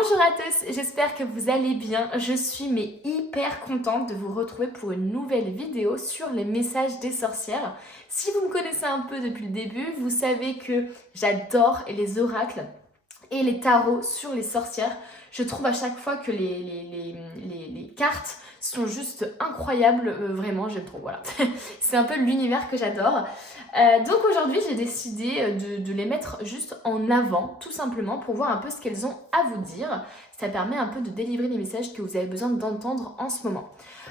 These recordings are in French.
Bonjour à tous, j'espère que vous allez bien. Je suis hyper contente de vous retrouver pour une nouvelle vidéo sur les messages des sorcières. Si vous me connaissez un peu depuis le début, vous savez que j'adore les oracles et les tarots sur les sorcières. Je trouve à chaque fois que les cartes sont juste incroyables, vraiment j'aime trop, voilà. C'est un peu l'univers que j'adore. Donc aujourd'hui j'ai décidé de les mettre juste en avant, tout simplement pour voir un peu ce qu'elles ont à vous dire. Ça permet un peu de délivrer les messages que vous avez besoin d'entendre en ce moment.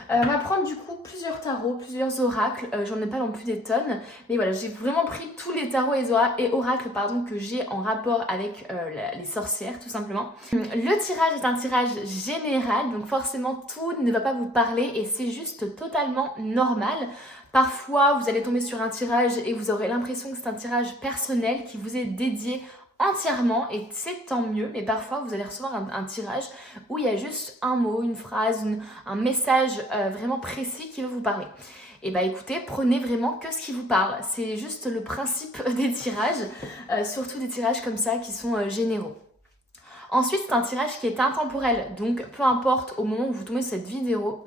On va prendre du coup plusieurs tarots, plusieurs oracles, j'en ai pas non plus des tonnes, mais voilà, j'ai vraiment pris tous les tarots et oracles que j'ai en rapport avec les sorcières tout simplement. Le tirage est un tirage général, donc forcément tout ne va pas vous parler et c'est juste totalement normal. Parfois vous allez tomber sur un tirage et vous aurez l'impression que c'est un tirage personnel qui vous est dédié entièrement et c'est tant mieux, mais parfois vous allez recevoir un tirage où il y a juste un mot, une phrase, un message vraiment précis qui veut vous parler. Et bah écoutez, prenez vraiment que ce qui vous parle, c'est juste le principe des tirages, surtout des tirages comme ça qui sont généraux. Ensuite, c'est un tirage qui est intemporel, donc peu importe au moment où vous tombez sur cette vidéo,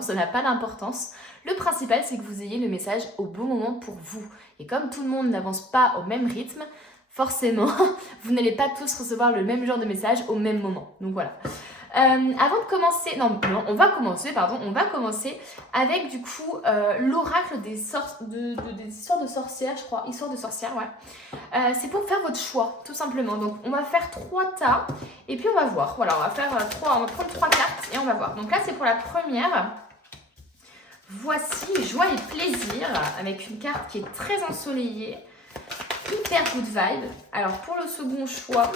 ça n'a pas d'importance. Le principal, c'est que vous ayez le message au bon moment pour vous. Et comme tout le monde n'avance pas au même rythme, forcément, vous n'allez pas tous recevoir le même genre de message au même moment. Donc voilà. Avant de commencer, on va commencer avec du coup l'oracle des histoires de sorcières, je crois, histoire de sorcières, ouais. C'est pour faire votre choix, tout simplement. Donc on va faire 3 tas et puis on va voir. Voilà, on va prendre 3 cartes et on va voir. Donc là c'est pour la première. Voici Joie et plaisir avec une carte qui est très ensoleillée, hyper good vibe. Alors pour le second choix.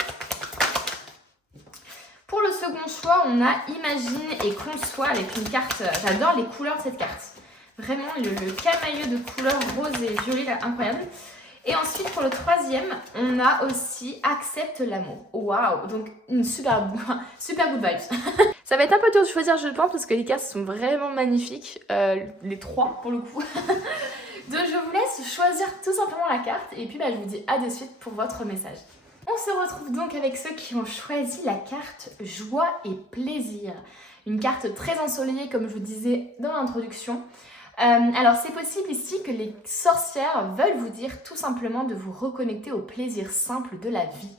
On a Imagine et Conçoit avec une carte. J'adore les couleurs de cette carte. Vraiment, le camailleux de couleurs rose et violet, là, incroyable. Et ensuite, pour le troisième, on a aussi Accepte l'amour. Waouh! Donc, une super good vibes. Ça va être un peu dur de choisir, je pense, parce que les cartes sont vraiment magnifiques. Les 3, pour le coup. Donc, je vous laisse choisir tout simplement la carte. Et puis, je vous dis à de suite pour votre message. On se retrouve donc avec ceux qui ont choisi la carte Joie et plaisir. Une carte très ensoleillée comme je vous disais dans l'introduction. Alors c'est possible ici que les sorcières veulent vous dire tout simplement de vous reconnecter au plaisir simple de la vie.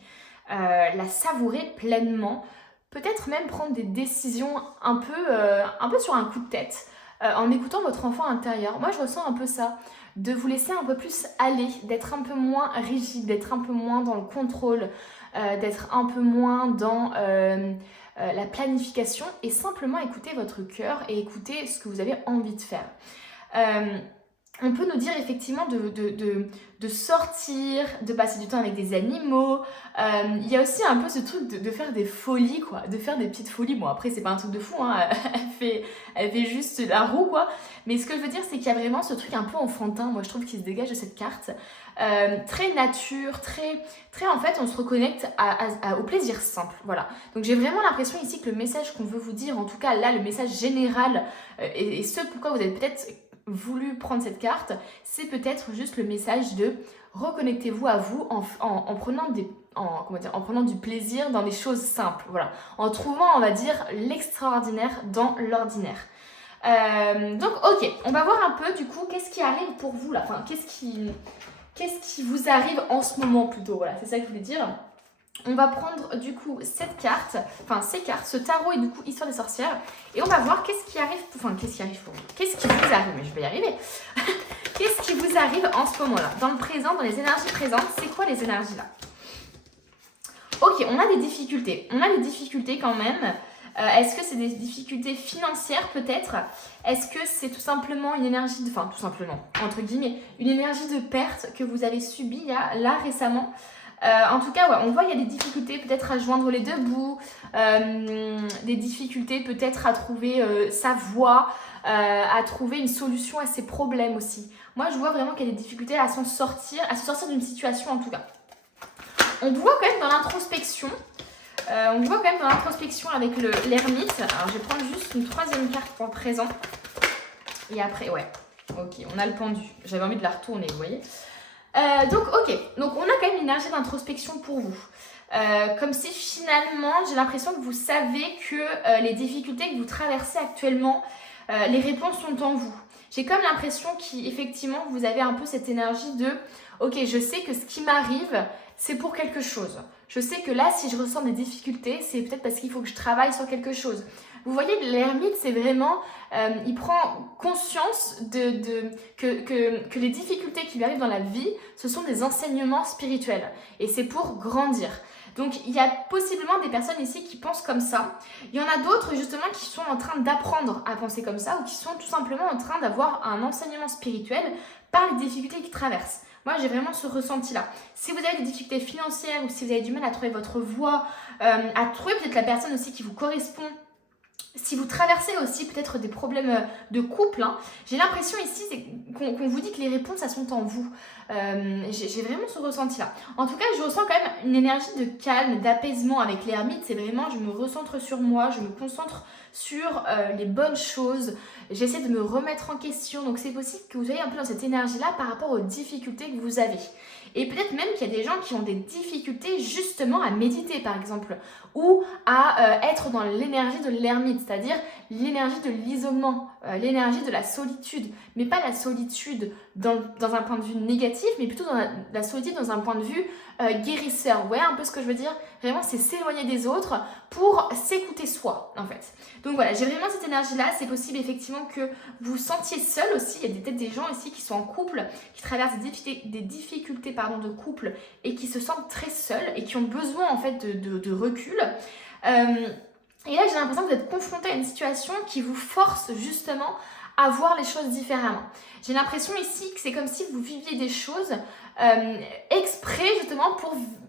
La savourer pleinement, peut-être même prendre des décisions un peu sur un coup de tête. En écoutant votre enfant intérieur. Moi je ressens un peu ça. De vous laisser un peu plus aller, d'être un peu moins rigide, d'être un peu moins dans le contrôle, d'être un peu moins dans la planification et simplement écouter votre cœur et écouter ce que vous avez envie de faire. On peut nous dire effectivement de sortir, de passer du temps avec des animaux. Il y a aussi un peu ce truc de faire des folies, quoi, de faire des petites folies. Bon, après, c'est pas un truc de fou, hein, elle fait juste la roue, quoi. Mais ce que je veux dire, c'est qu'il y a vraiment ce truc un peu enfantin, moi je trouve, qui se dégage de cette carte. Très nature, très en fait, on se reconnecte au plaisir simple, voilà. Donc j'ai vraiment l'impression ici que le message qu'on veut vous dire, en tout cas là, le message général, et ce pourquoi vous avez peut-être voulu prendre cette carte, c'est peut-être juste le message de reconnectez-vous à vous en prenant du plaisir dans des choses simples, voilà, en trouvant, on va dire, l'extraordinaire dans l'ordinaire. Donc ok, on va voir un peu du coup qu'est-ce qui arrive pour vous là, enfin qu'est-ce qui vous arrive en ce moment plutôt, voilà, c'est ça que je voulais dire. On va prendre du coup cette carte, enfin ces cartes, ce tarot et du coup Histoire des sorcières. Et on va voir qu'est-ce qui arrive pour vous. Qu'est-ce qui vous arrive, mais je vais y arriver. Qu'est-ce qui vous arrive en ce moment-là, dans le présent, dans les énergies présentes, c'est quoi les énergies là? Ok, on a des difficultés quand même. Est-ce que c'est des difficultés financières peut-être? Est-ce que c'est tout simplement une énergie tout simplement, entre guillemets, une énergie de perte que vous avez subie là récemment? En tout cas, ouais, on voit qu'il y a des difficultés peut-être à joindre les deux bouts, des difficultés peut-être à trouver sa voie, à trouver une solution à ses problèmes aussi. Moi, je vois vraiment qu'il y a des difficultés à se sortir d'une situation en tout cas. On voit quand même dans l'introspection, avec l'ermite. Alors, je vais prendre juste une troisième carte pour le présent. Et après, ouais, ok, on a le pendu. J'avais envie de la retourner, vous voyez. Donc ok, donc on a quand même une énergie d'introspection pour vous. comme si finalement j'ai l'impression que vous savez que les difficultés que vous traversez actuellement, les réponses sont en vous. J'ai comme l'impression qu'effectivement vous avez un peu cette énergie de ok, je sais que ce qui m'arrive c'est pour quelque chose. Je sais que là si je ressens des difficultés c'est peut-être parce qu'il faut que je travaille sur quelque chose. Vous voyez, l'ermite, c'est vraiment, il prend conscience que les difficultés qui lui arrivent dans la vie, ce sont des enseignements spirituels. Et c'est pour grandir. Donc, il y a possiblement des personnes ici qui pensent comme ça. Il y en a d'autres, justement, qui sont en train d'apprendre à penser comme ça ou qui sont tout simplement en train d'avoir un enseignement spirituel par les difficultés qu'ils traversent. Moi, j'ai vraiment ce ressenti-là. Si vous avez des difficultés financières ou si vous avez du mal à trouver votre voie, à trouver peut-être la personne aussi qui vous correspond, si vous traversez aussi peut-être des problèmes de couple, hein, j'ai l'impression ici qu'on vous dit que les réponses, elles sont en vous. J'ai vraiment ce ressenti-là. En tout cas, je ressens quand même une énergie de calme, d'apaisement avec l'ermite. C'est vraiment, je me recentre sur moi, je me concentre sur les bonnes choses. J'essaie de me remettre en question. Donc, c'est possible que vous soyez un peu dans cette énergie-là par rapport aux difficultés que vous avez. Et peut-être même qu'il y a des gens qui ont des difficultés justement à méditer par exemple ou à être dans l'énergie de l'ermite, c'est-à-dire l'énergie de l'isolement, l'énergie de la solitude, mais pas la solitude dans un point de vue négatif, mais plutôt dans la solitude dans un point de vue guérisseur. Vous voyez un peu ce que je veux dire? Vraiment, c'est s'éloigner des autres pour s'écouter soi, en fait. Donc voilà, j'ai vraiment cette énergie-là. C'est possible effectivement que vous sentiez seul aussi. Il y a peut-être des gens ici qui sont en couple, qui traversent des difficultés de couple et qui se sentent très seuls et qui ont besoin en fait de recul. Et là, j'ai l'impression que vous êtes confronté à une situation qui vous force justement à voir les choses différemment. J'ai l'impression ici que c'est comme si vous viviez des choses exprès justement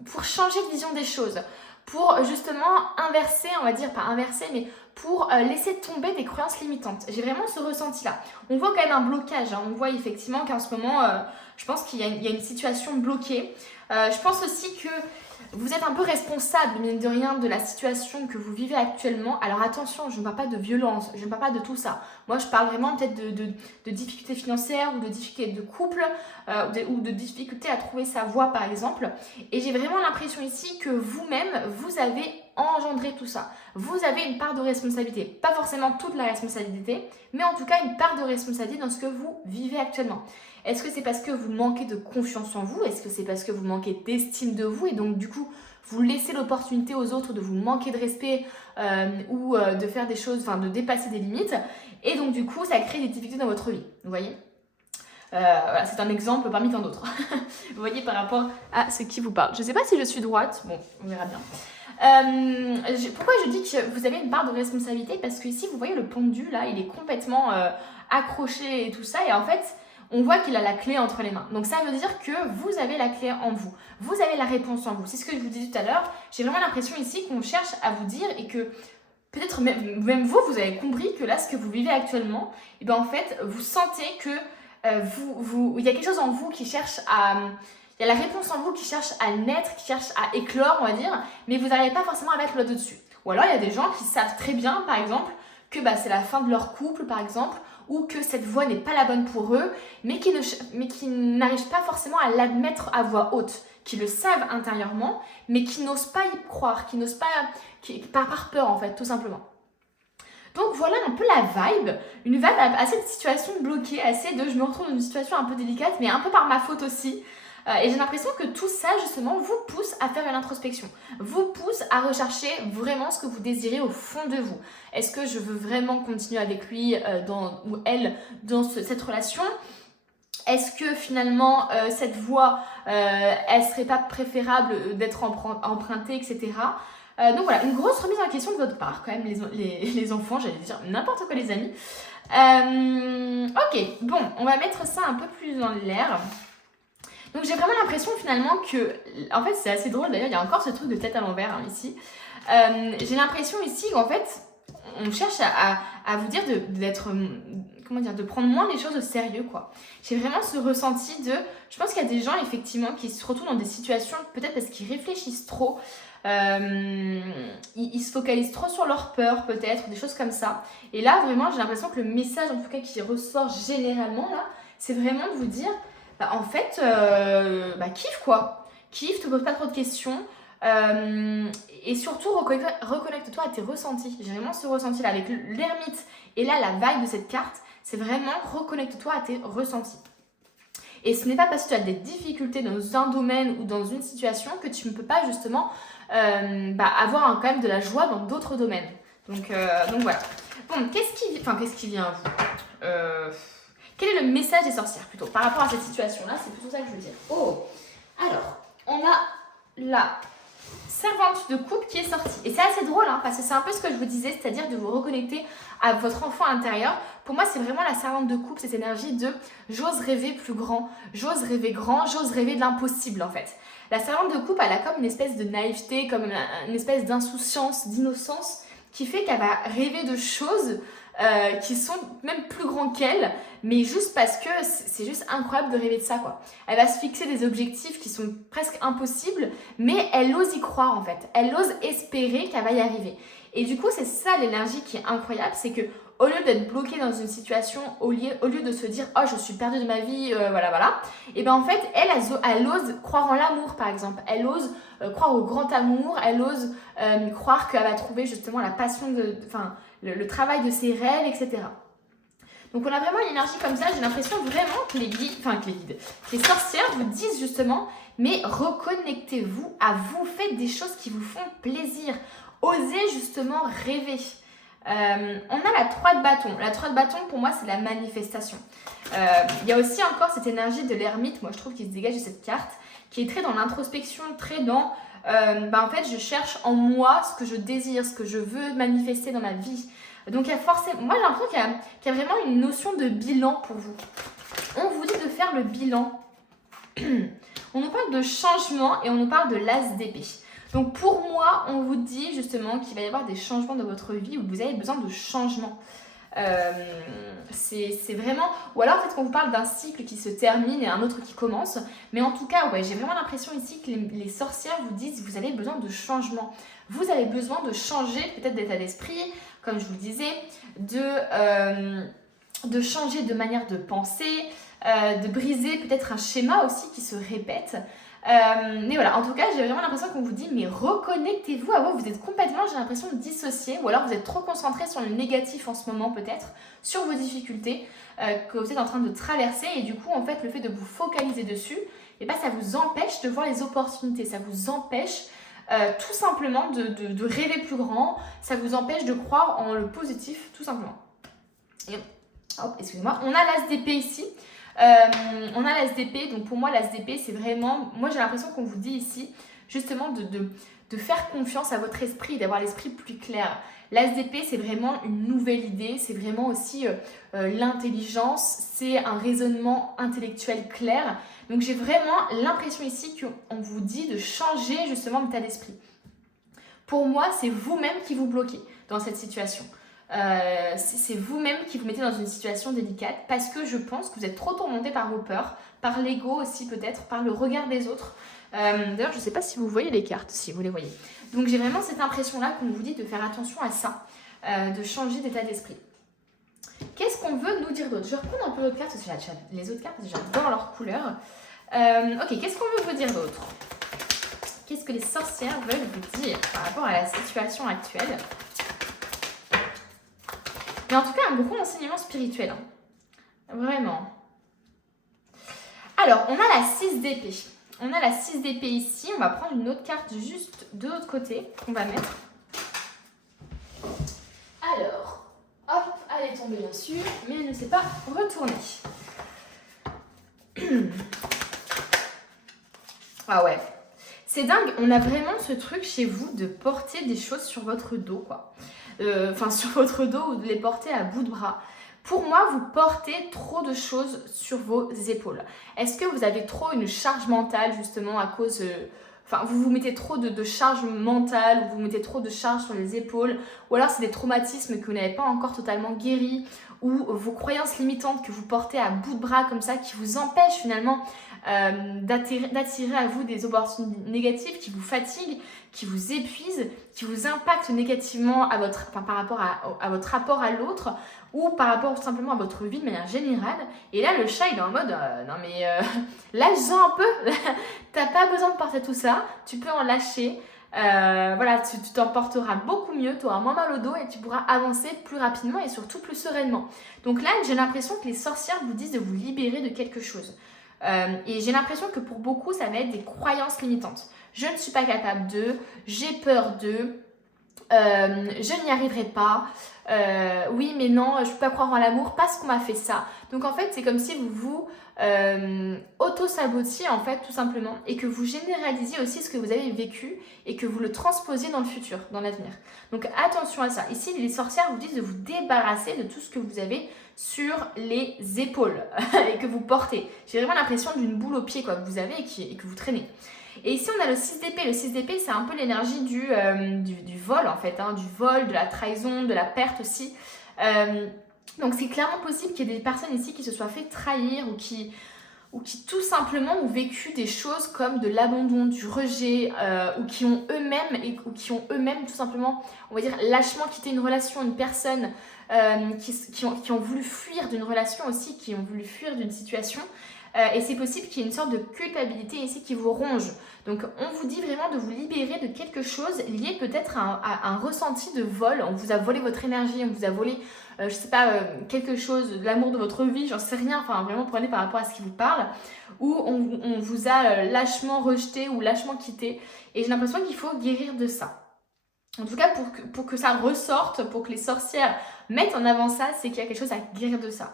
pour changer de vision des choses, pour justement inverser, on va dire, pas inverser, mais pour laisser tomber des croyances limitantes. J'ai vraiment ce ressenti-là. On voit quand même un blocage, hein. On voit effectivement qu'en ce moment, je pense qu'il y a une situation bloquée. Je pense aussi que vous êtes un peu responsable, mine de rien, de la situation que vous vivez actuellement. Alors attention, je ne parle pas de violence, je ne parle pas de tout ça. Moi, je parle vraiment peut-être de difficultés financières ou de difficultés de couple ou de difficultés à trouver sa voie, par exemple. Et j'ai vraiment l'impression ici que vous-même, vous avez engendré tout ça. Vous avez une part de responsabilité. Pas forcément toute la responsabilité, mais en tout cas une part de responsabilité dans ce que vous vivez actuellement. Est-ce que c'est parce que vous manquez de confiance en vous? Est-ce que c'est parce que vous manquez d'estime de vous et donc du coup vous laissez l'opportunité aux autres de vous manquer de respect ou de faire des choses, enfin de dépasser des limites et donc du coup ça crée des difficultés dans votre vie, vous voyez? Voilà, c'est un exemple parmi tant d'autres. Vous voyez par rapport à ce qui vous parle. Je ne sais pas si je suis droite, bon on verra bien. Pourquoi je dis que vous avez une part de responsabilité? Parce que ici vous voyez le pendu là, il est complètement accroché et tout ça et en fait on voit qu'il a la clé entre les mains. Donc ça veut dire que vous avez la clé en vous. Vous avez la réponse en vous. C'est ce que je vous disais tout à l'heure. J'ai vraiment l'impression ici qu'on cherche à vous dire et que peut-être même vous avez compris que là, ce que vous vivez actuellement, et ben en fait, vous sentez que il y a quelque chose en vous qui cherche à... Il y a la réponse en vous qui cherche à naître, qui cherche à éclore, on va dire, mais vous n'arrivez pas forcément à mettre le dessus. Ou alors, il y a des gens qui savent très bien, par exemple, que c'est la fin de leur couple, par exemple, ou que cette voie n'est pas la bonne pour eux, mais qui n'arrivent pas forcément à l'admettre à voix haute, qui le savent intérieurement, mais qui n'osent pas y croire, qui n'osent pas, par peur en fait, tout simplement. Donc voilà un peu la vibe, une vibe assez de situation bloquée, assez de je me retrouve dans une situation un peu délicate, mais un peu par ma faute aussi. Et j'ai l'impression que tout ça, justement, vous pousse à faire une introspection, vous pousse à rechercher vraiment ce que vous désirez au fond de vous. Est-ce que je veux vraiment continuer avec lui ou elle dans cette relation? Est-ce que finalement, cette voie, elle serait pas préférable d'être empruntée, etc. Donc voilà, une grosse remise en question de votre part, quand même, les enfants, j'allais dire n'importe quoi les amis. Ok, bon, on va mettre ça un peu plus dans l'air. Donc j'ai vraiment l'impression finalement que, en fait c'est assez drôle d'ailleurs, il y a encore ce truc de tête à l'envers ici. J'ai l'impression ici qu'en fait on cherche à vous dire de prendre moins les choses au sérieux quoi. J'ai vraiment ce ressenti je pense qu'il y a des gens effectivement qui se retrouvent dans des situations peut-être parce qu'ils réfléchissent trop, ils se focalisent trop sur leur peur peut-être, des choses comme ça. Et là vraiment j'ai l'impression que le message en tout cas qui ressort généralement là, c'est vraiment de vous dire en fait, kiffe quoi. Kiffe, te pose pas trop de questions. Et surtout, reconnecte-toi à tes ressentis. J'ai vraiment ce ressenti-là avec l'ermite et là, la vague de cette carte, c'est vraiment reconnecte-toi à tes ressentis. Et ce n'est pas parce que tu as des difficultés dans un domaine ou dans une situation que tu ne peux pas justement avoir quand même de la joie dans d'autres domaines. Donc voilà. Bon, qu'est-ce qui vient à vous Quel est le message des sorcières plutôt par rapport à cette situation-là? C'est plutôt ça que je veux dire. Oh, alors, on a la servante de coupe qui est sortie. Et c'est assez drôle, hein, parce que c'est un peu ce que je vous disais, c'est-à-dire de vous reconnecter à votre enfant intérieur. Pour moi, c'est vraiment la servante de coupe, cette énergie de j'ose rêver plus grand, j'ose rêver grand, j'ose rêver de l'impossible en fait. La servante de coupe, elle a comme une espèce de naïveté, comme une espèce d'insouciance, d'innocence, qui fait qu'elle va rêver de choses qui sont même plus grands qu'elle, mais juste parce que c'est juste incroyable de rêver de ça, quoi. Elle va se fixer des objectifs qui sont presque impossibles, mais elle ose y croire en fait. Elle ose espérer qu'elle va y arriver. Et du coup, c'est ça l'énergie qui est incroyable, c'est que au lieu d'être bloquée dans une situation, au lieu de se dire « Oh, je suis perdue de ma vie, voilà », et bien en fait, elle ose croire en l'amour, par exemple. Elle ose croire au grand amour, elle ose croire qu'elle va trouver justement la passion, le travail de ses rêves, etc. Donc on a vraiment une énergie comme ça, j'ai l'impression vraiment que les sorcières vous disent justement « Mais reconnectez-vous à vous, faites des choses qui vous font plaisir, osez justement rêver ». On a la 3 de bâton. La 3 de bâton, pour moi, c'est la manifestation. Il y a aussi encore cette énergie de l'ermite, moi je trouve, qui se dégage de cette carte, qui est très dans l'introspection, très dans en fait, je cherche en moi ce que je désire, ce que je veux manifester dans ma vie. Donc, il y a forcément, moi j'ai l'impression qu'il y a vraiment une notion de bilan pour vous. On vous dit de faire le bilan. On nous parle de changement et on nous parle de l'as d'épée. Donc pour moi, on vous dit justement qu'il va y avoir des changements dans votre vie où vous avez besoin de changement. C'est vraiment... Ou alors peut-être qu'on vous parle d'un cycle qui se termine et un autre qui commence. Mais en tout cas, ouais, j'ai vraiment l'impression ici que les sorcières vous disent que vous avez besoin de changement. Vous avez besoin de changer peut-être d'état d'esprit, comme je vous le disais, de changer de manière de penser, de briser peut-être un schéma aussi qui se répète. Mais voilà, en tout cas, j'ai vraiment l'impression qu'on vous dit, mais reconnectez-vous à vous. Vous êtes complètement, j'ai l'impression, dissocié, ou alors vous êtes trop concentré sur le négatif en ce moment, peut-être, sur vos difficultés que vous êtes en train de traverser. Et du coup, en fait, le fait de vous focaliser dessus, et ça vous empêche de voir les opportunités. Ça vous empêche tout simplement de rêver plus grand. Ça vous empêche de croire en le positif, tout simplement. Et, excusez-moi, on a l'as d'épée ici. On a l'as d'épée, donc pour moi l'as d'épée c'est vraiment, moi j'ai l'impression qu'on vous dit ici justement de faire confiance à votre esprit, d'avoir l'esprit plus clair. L'as d'épée c'est vraiment une nouvelle idée, c'est vraiment aussi l'intelligence, c'est un raisonnement intellectuel clair. Donc j'ai vraiment l'impression ici qu'on vous dit de changer justement d'état d'esprit. Pour moi c'est vous-même qui vous bloquez dans cette situation. C'est vous-même qui vous mettez dans une situation délicate parce que je pense que vous êtes trop tourmenté par vos peurs, par l'ego aussi peut-être, par le regard des autres. D'ailleurs, je ne sais pas si vous voyez les cartes, si vous les voyez. Donc j'ai vraiment cette impression-là qu'on vous dit de faire attention à ça, de changer d'état d'esprit. Qu'est-ce qu'on veut nous dire d'autre? Je vais reprendre un peu l'autre carte, parce que les autres cartes, j'adore leurs couleurs. Ok, qu'est-ce qu'on veut vous dire d'autre? Qu'est-ce que les sorcières veulent vous dire par rapport à la situation actuelle? Mais en tout cas, un gros enseignement spirituel. Hein. Vraiment. Alors, on a la 6 d'épée. On a la 6 d'épée ici. On va prendre une autre carte juste de l'autre côté qu'on va mettre. Alors, hop, elle est tombée bien sûr, mais elle ne s'est pas retournée. Ah ouais. C'est dingue, on a vraiment ce truc chez vous de porter des choses sur votre dos, quoi. Sur votre dos ou de les porter à bout de bras. Pour moi, vous portez trop de choses sur vos épaules. Est-ce que vous avez trop une charge mentale justement à cause... vous vous mettez trop de charge mentale, ou vous mettez trop de charge sur les épaules, ou alors c'est des traumatismes que vous n'avez pas encore totalement guéris, ou vos croyances limitantes que vous portez à bout de bras comme ça, qui vous empêchent finalement d'attirer à vous des opportunités négatives qui vous fatiguent, qui vous épuisent, qui vous impactent négativement par rapport à votre rapport à l'autre ou par rapport tout simplement à votre vie de manière générale. Et là, le chat, il est en mode non mais lâche-en un peu, t'as pas besoin de porter tout ça, tu peux en lâcher. Voilà, tu t'en porteras beaucoup mieux, tu auras moins mal au dos et tu pourras avancer plus rapidement et surtout plus sereinement. Donc là, j'ai l'impression que les sorcières vous disent de vous libérer de quelque chose. Et j'ai l'impression que pour beaucoup, ça va être des croyances limitantes. Je ne suis pas capable de, j'ai peur de, je n'y arriverai pas, oui mais non, je ne peux pas croire en l'amour parce qu'on m'a fait ça. Donc en fait, c'est comme si vous vous auto-sabotiez en fait tout simplement et que vous généralisiez aussi ce que vous avez vécu et que vous le transposiez dans le futur, dans l'avenir. Donc attention à ça. Ici, les sorcières vous disent de vous débarrasser de tout ce que vous avez sur les épaules et que vous portez. J'ai vraiment l'impression d'une boule au pied quoi, que vous avez et que vous traînez. Et ici, on a le 6 d'épée. Le 6 d'épée, c'est un peu l'énergie du vol, en fait. Hein, du vol, de la trahison, de la perte aussi. Donc, c'est clairement possible qu'il y ait des personnes ici qui se soient fait trahir ou qui tout simplement ont vécu des choses comme de l'abandon, du rejet, ou qui ont eux-mêmes tout simplement, on va dire, lâchement quitté une relation, une personne, qui ont voulu fuir d'une relation aussi, qui ont voulu fuir d'une situation. Et c'est possible qu'il y ait une sorte de culpabilité ici qui vous ronge. Donc on vous dit vraiment de vous libérer de quelque chose lié peut-être à un ressenti de vol. On vous a volé votre énergie, on vous a volé, je sais pas, quelque chose, de l'amour de votre vie, j'en sais rien. Enfin vraiment prenez par rapport à ce qui vous parle. Ou on vous a lâchement rejeté ou lâchement quitté. Et j'ai l'impression qu'il faut guérir de ça. En tout cas, pour que ça ressorte, pour que les sorcières mettent en avant ça, c'est qu'il y a quelque chose à guérir de ça.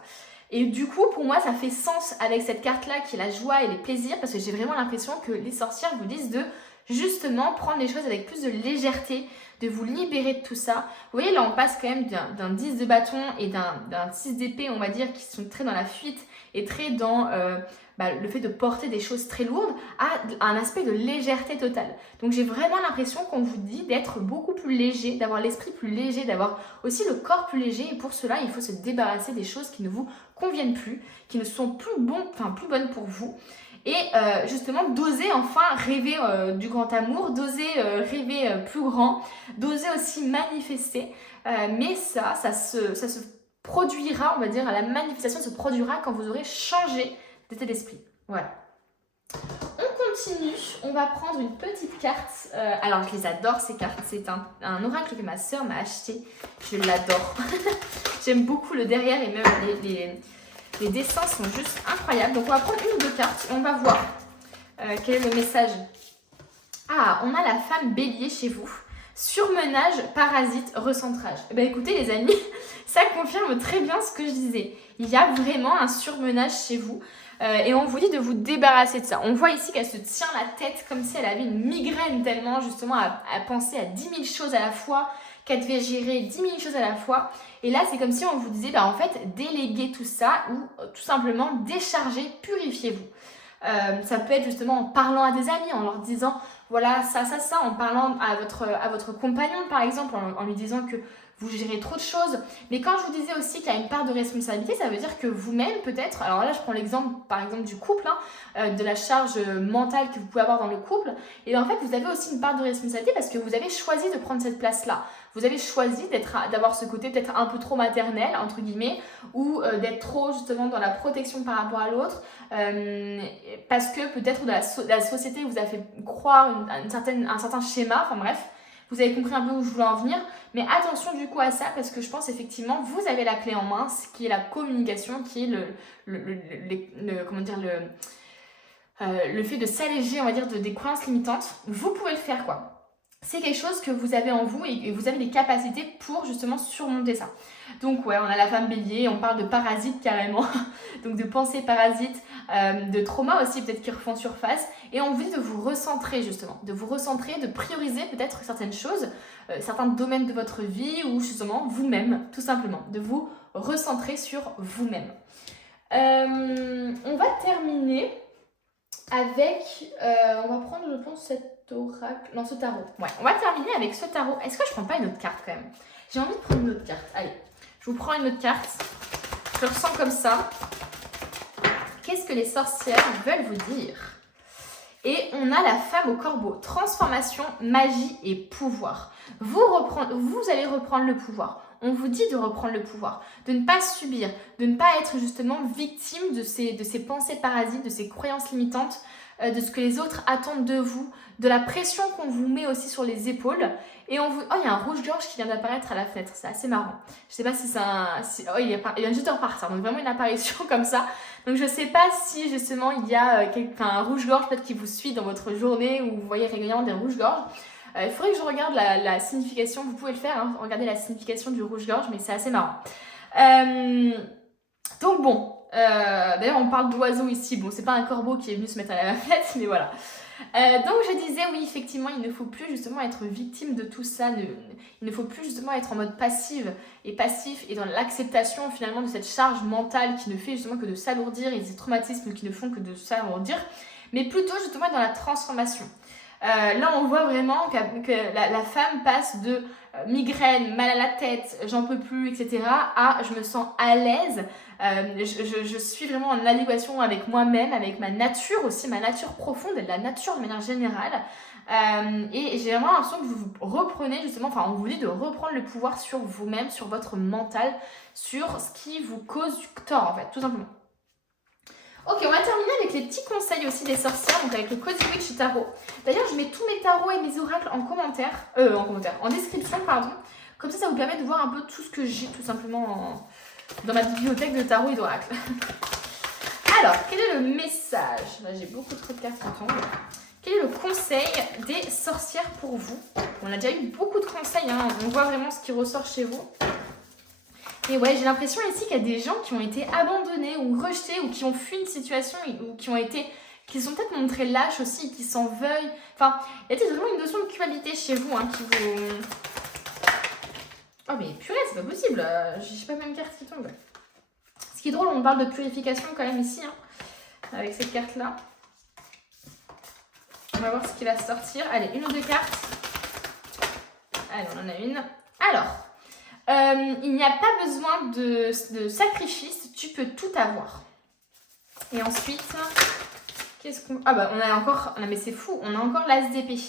Et du coup, pour moi, ça fait sens avec cette carte-là qui est la joie et les plaisirs parce que j'ai vraiment l'impression que les sorcières vous disent de justement prendre les choses avec plus de légèreté, de vous libérer de tout ça. Vous voyez, là, on passe quand même d'un 10 de bâton et d'un 6 d'épée, on va dire, qui sont très dans la fuite et très dans le fait de porter des choses très lourdes, à un aspect de légèreté totale. Donc j'ai vraiment l'impression qu'on vous dit d'être beaucoup plus léger, d'avoir l'esprit plus léger, d'avoir aussi le corps plus léger. Et pour cela, il faut se débarrasser des choses qui ne vous conviennent plus, qui ne sont plus bonnes pour vous. Et justement, d'oser enfin rêver du grand amour, d'oser rêver plus grand, d'oser aussi manifester. Mais ça se produira, on va dire, la manifestation se produira quand vous aurez changé d'état d'esprit. Voilà. On continue, on va prendre une petite carte. Alors, je les adore ces cartes. C'est un oracle que ma soeur m'a acheté. Je l'adore. J'aime beaucoup le derrière et même les dessins sont juste incroyables. Donc, on va prendre une ou deux cartes et on va voir quel est le message. Ah, on a la femme bélier chez vous. Surmenage, parasite, recentrage. Eh bien, écoutez les amis, ça confirme très bien ce que je disais. Il y a vraiment un surmenage chez vous et on vous dit de vous débarrasser de ça. On voit ici qu'elle se tient la tête comme si elle avait une migraine tellement justement à penser à 10 000 choses à la fois, qu'elle devait gérer 10 000 choses à la fois. Et là, c'est comme si on vous disait, en fait, déléguez tout ça ou tout simplement déchargez, purifiez-vous. Ça peut être justement en parlant à des amis, en leur disant voilà ça, en parlant à votre compagnon par exemple, en lui disant que vous gérez trop de choses. Mais quand je vous disais aussi qu'il y a une part de responsabilité, ça veut dire que vous-même peut-être, alors là je prends l'exemple par exemple du couple, de la charge mentale que vous pouvez avoir dans le couple, et en fait vous avez aussi une part de responsabilité parce que vous avez choisi de prendre cette place-là. Vous avez choisi d'avoir ce côté peut-être un peu trop maternel, entre guillemets, ou d'être trop justement dans la protection par rapport à l'autre, parce que peut-être la société vous a fait croire un certain schéma, enfin bref, vous avez compris un peu où je voulais en venir. Mais attention du coup à ça, parce que je pense effectivement, vous avez la clé en main, ce qui est la communication, qui est le fait de s'alléger, on va dire, des croyances limitantes. Vous pouvez le faire quoi. C'est quelque chose que vous avez en vous et vous avez les capacités pour justement surmonter ça. Donc ouais, on a la femme bélier, on parle de parasites carrément, donc de pensées parasites, de traumas aussi peut-être qui refont surface. Et on vous dit de vous recentrer justement, de vous recentrer, de prioriser peut-être certaines choses, certains domaines de votre vie ou justement vous-même, tout simplement, de vous recentrer sur vous-même. On va terminer avec, on va prendre je pense ce tarot. Ouais, on va terminer avec ce tarot. Est-ce que je prends pas une autre carte quand même? J'ai envie de prendre une autre carte. Allez, je vous prends une autre carte. Je le ressens comme ça. Qu'est-ce que les sorcières veulent vous dire? Et on a la femme au corbeau. Transformation, magie et pouvoir. Vous allez reprendre le pouvoir. On vous dit de reprendre le pouvoir, de ne pas subir, de ne pas être justement victime de ces pensées parasites, de ces croyances limitantes, de ce que les autres attendent de vous, de la pression qu'on vous met aussi sur les épaules. Et on vous... Oh, il y a un rouge-gorge qui vient d'apparaître à la fenêtre, c'est assez marrant. Je sais pas si c'est un... Oh, il vient juste de repartir, donc vraiment une apparition comme ça. Donc je sais pas si justement il y a un rouge-gorge peut-être qui vous suit dans votre journée ou vous voyez régulièrement des rouges-gorges. Il faudrait que je regarde la signification, vous pouvez le faire, hein, regardez la signification du rouge-gorge, mais c'est assez marrant. Donc bon, d'ailleurs on parle d'oiseaux ici, bon c'est pas un corbeau qui est venu se mettre à la tête, mais voilà. Donc je disais oui effectivement il ne faut plus justement être victime de tout ça, il ne faut plus justement être en mode passive et passif et dans l'acceptation finalement de cette charge mentale qui ne fait justement que de s'alourdir et ces traumatismes qui ne font que de s'alourdir, mais plutôt justement dans la transformation. Là on voit vraiment que la femme passe de migraine, mal à la tête, j'en peux plus, etc. à je me sens à l'aise, je suis vraiment en adéquation avec moi-même, avec ma nature aussi, ma nature profonde et la nature de manière générale. Et j'ai vraiment l'impression que vous reprenez justement, enfin on vous dit de reprendre le pouvoir sur vous-même, sur votre mental, sur ce qui vous cause du tort en fait, tout simplement. Ok, on va terminer avec les petits conseils aussi des sorcières, donc avec le Cozy Witch Tarot. D'ailleurs, je mets tous mes tarots et mes oracles en description, pardon. Comme ça vous permet de voir un peu tout ce que j'ai tout simplement dans ma bibliothèque de tarots et d'oracles. Alors, quel est le message? Là, j'ai beaucoup trop de cartes à prendre. Quel est le conseil des sorcières pour vous? On a déjà eu beaucoup de conseils, hein. On voit vraiment ce qui ressort chez vous. Et ouais, j'ai l'impression ici qu'il y a des gens qui ont été abandonnés ou rejetés ou qui ont fui une situation ou qui sont peut-être montrés lâches aussi, qui s'en veuillent. Enfin, il y a vraiment une notion de culpabilité chez vous hein, qui vous... Oh mais purée, c'est pas possible, j'ai pas même carte qui tombe. Ce qui est drôle, on parle de purification quand même ici, hein, avec cette carte-là. On va voir ce qui va sortir. Allez, une ou deux cartes. Allez, on en a une. Alors... il n'y a pas besoin de sacrifice, tu peux tout avoir. Et ensuite, qu'est-ce qu'on... Ah bah on a encore... Non mais c'est fou, on a encore l'as d'épée.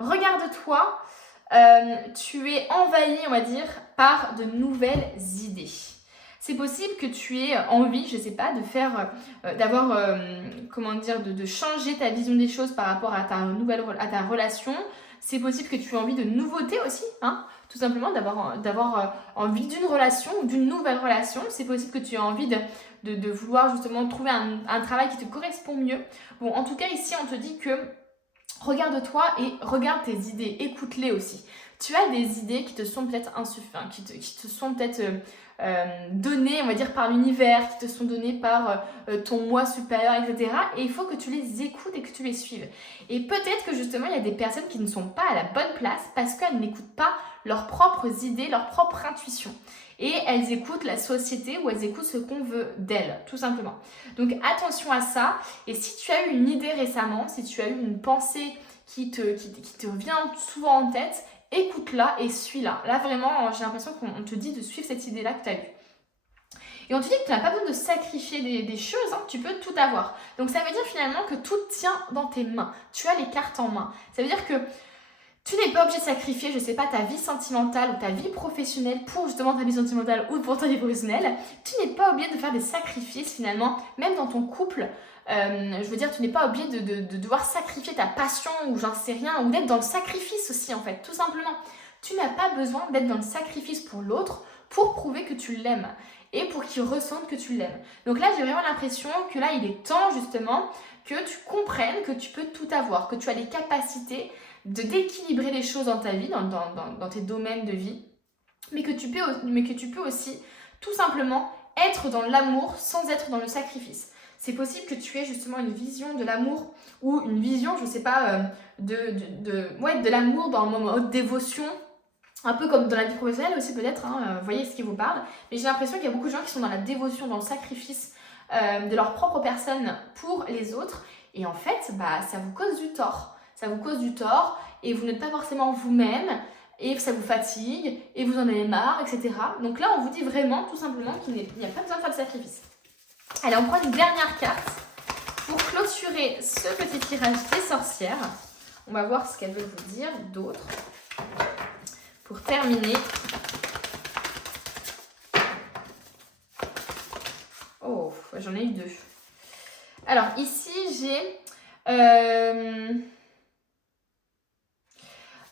Regarde-toi, tu es envahi, on va dire, par de nouvelles idées. C'est possible que tu aies envie, je sais pas, de faire, comment dire, de changer ta vision des choses par rapport à ta relation. C'est possible que tu aies envie de nouveautés aussi, hein, tout simplement d'avoir envie d'une relation ou d'une nouvelle relation. C'est possible que tu aies envie de vouloir justement trouver un travail qui te correspond mieux. Bon, en tout cas, ici, on te dit que regarde-toi et regarde tes idées, écoute-les aussi. Tu as des idées qui te sont peut-être insuffisantes, qui te sont peut-être données, on va dire, par l'univers, qui te sont données par ton moi supérieur, etc. Et il faut que tu les écoutes et que tu les suives. Et peut-être que justement, il y a des personnes qui ne sont pas à la bonne place parce qu'elles n'écoutent pas leurs propres idées, leur propre intuition. Et elles écoutent la société ou elles écoutent ce qu'on veut d'elles, tout simplement. Donc attention à ça. Et si tu as eu une idée récemment, si tu as eu une pensée qui te vient souvent en tête, écoute-la et suis-la. Là, vraiment, j'ai l'impression qu'on te dit de suivre cette idée-là que tu as eue. Et on te dit que tu n'as pas besoin de sacrifier des choses, hein, tu peux tout avoir. Donc ça veut dire finalement que tout tient dans tes mains. Tu as les cartes en main. Ça veut dire que tu n'es pas obligé de sacrifier, je sais pas, ta vie sentimentale ou ta vie professionnelle pour justement ta vie sentimentale ou pour ta vie professionnelle. Tu n'es pas obligé de faire des sacrifices finalement, même dans ton couple. Je veux dire, tu n'es pas obligé de devoir sacrifier ta passion ou j'en sais rien, ou d'être dans le sacrifice aussi en fait, tout simplement. Tu n'as pas besoin d'être dans le sacrifice pour l'autre pour prouver que tu l'aimes et pour qu'il ressente que tu l'aimes. Donc là, j'ai vraiment l'impression que là, il est temps justement que tu comprennes que tu peux tout avoir, que tu as les capacités d'équilibrer les choses dans ta vie, dans tes domaines de vie, mais que tu peux aussi tout simplement être dans l'amour sans être dans le sacrifice. C'est possible que tu aies justement une vision de l'amour ou une vision, je sais pas, de l'amour dans le moment de dévotion, un peu comme dans la vie professionnelle aussi peut-être, hein, voyez ce qui vous parle. Mais j'ai l'impression qu'il y a beaucoup de gens qui sont dans la dévotion, dans le sacrifice de leur propre personne pour les autres. Et en fait, bah, ça vous cause du tort. Ça vous cause du tort et vous n'êtes pas forcément vous-même et ça vous fatigue et vous en avez marre, etc. Donc là, on vous dit vraiment, tout simplement, qu'il n'y a pas besoin de faire de sacrifice. Allez, on prend une dernière carte pour clôturer ce petit tirage des sorcières. On va voir ce qu'elle veut vous dire d'autre. Pour terminer. Oh, j'en ai eu deux. Alors ici, j'ai...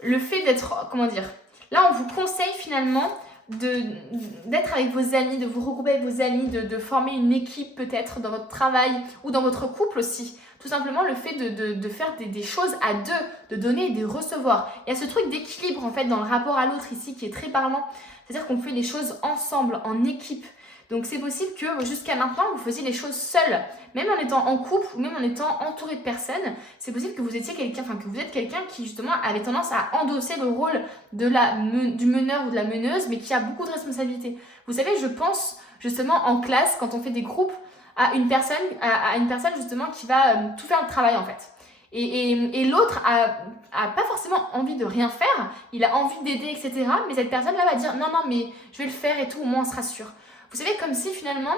le fait d'être, comment dire, là on vous conseille finalement d'être avec vos amis, de vous regrouper avec vos amis, de former une équipe peut-être dans votre travail ou dans votre couple aussi. Tout simplement le fait de faire des choses à deux, de donner et de recevoir. Il y a ce truc d'équilibre en fait dans le rapport à l'autre ici qui est très parlant. C'est-à-dire qu'on fait les choses ensemble, en équipe. Donc c'est possible que jusqu'à maintenant vous faisiez les choses seuls, même en étant en couple ou même en étant entouré de personnes. C'est possible que vous étiez que vous êtes quelqu'un qui justement avait tendance à endosser le rôle du meneur ou de la meneuse, mais qui a beaucoup de responsabilités. Vous savez, je pense justement en classe quand on fait des groupes à une personne justement qui va tout faire le travail en fait. Et l'autre a pas forcément envie de rien faire, il a envie d'aider, etc. Mais cette personne-là va dire non, mais je vais le faire et tout, au moins on sera sûr. Vous savez, comme si finalement,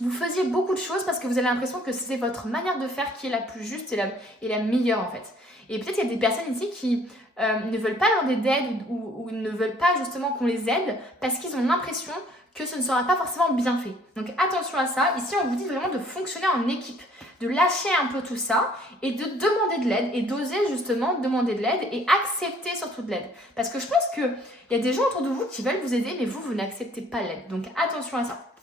vous faisiez beaucoup de choses parce que vous avez l'impression que c'est votre manière de faire qui est la plus juste et la meilleure en fait. Et peut-être qu'il y a des personnes ici qui ne veulent pas avoir d'aide ou ne veulent pas justement qu'on les aide parce qu'ils ont l'impression que ce ne sera pas forcément bien fait. Donc attention à ça. Ici, on vous dit vraiment de fonctionner en équipe, de lâcher un peu tout ça et de demander de l'aide et d'oser justement demander de l'aide et accepter surtout de l'aide. Parce que je pense qu'il y a des gens autour de vous qui veulent vous aider, mais vous n'acceptez pas l'aide. Donc attention à ça.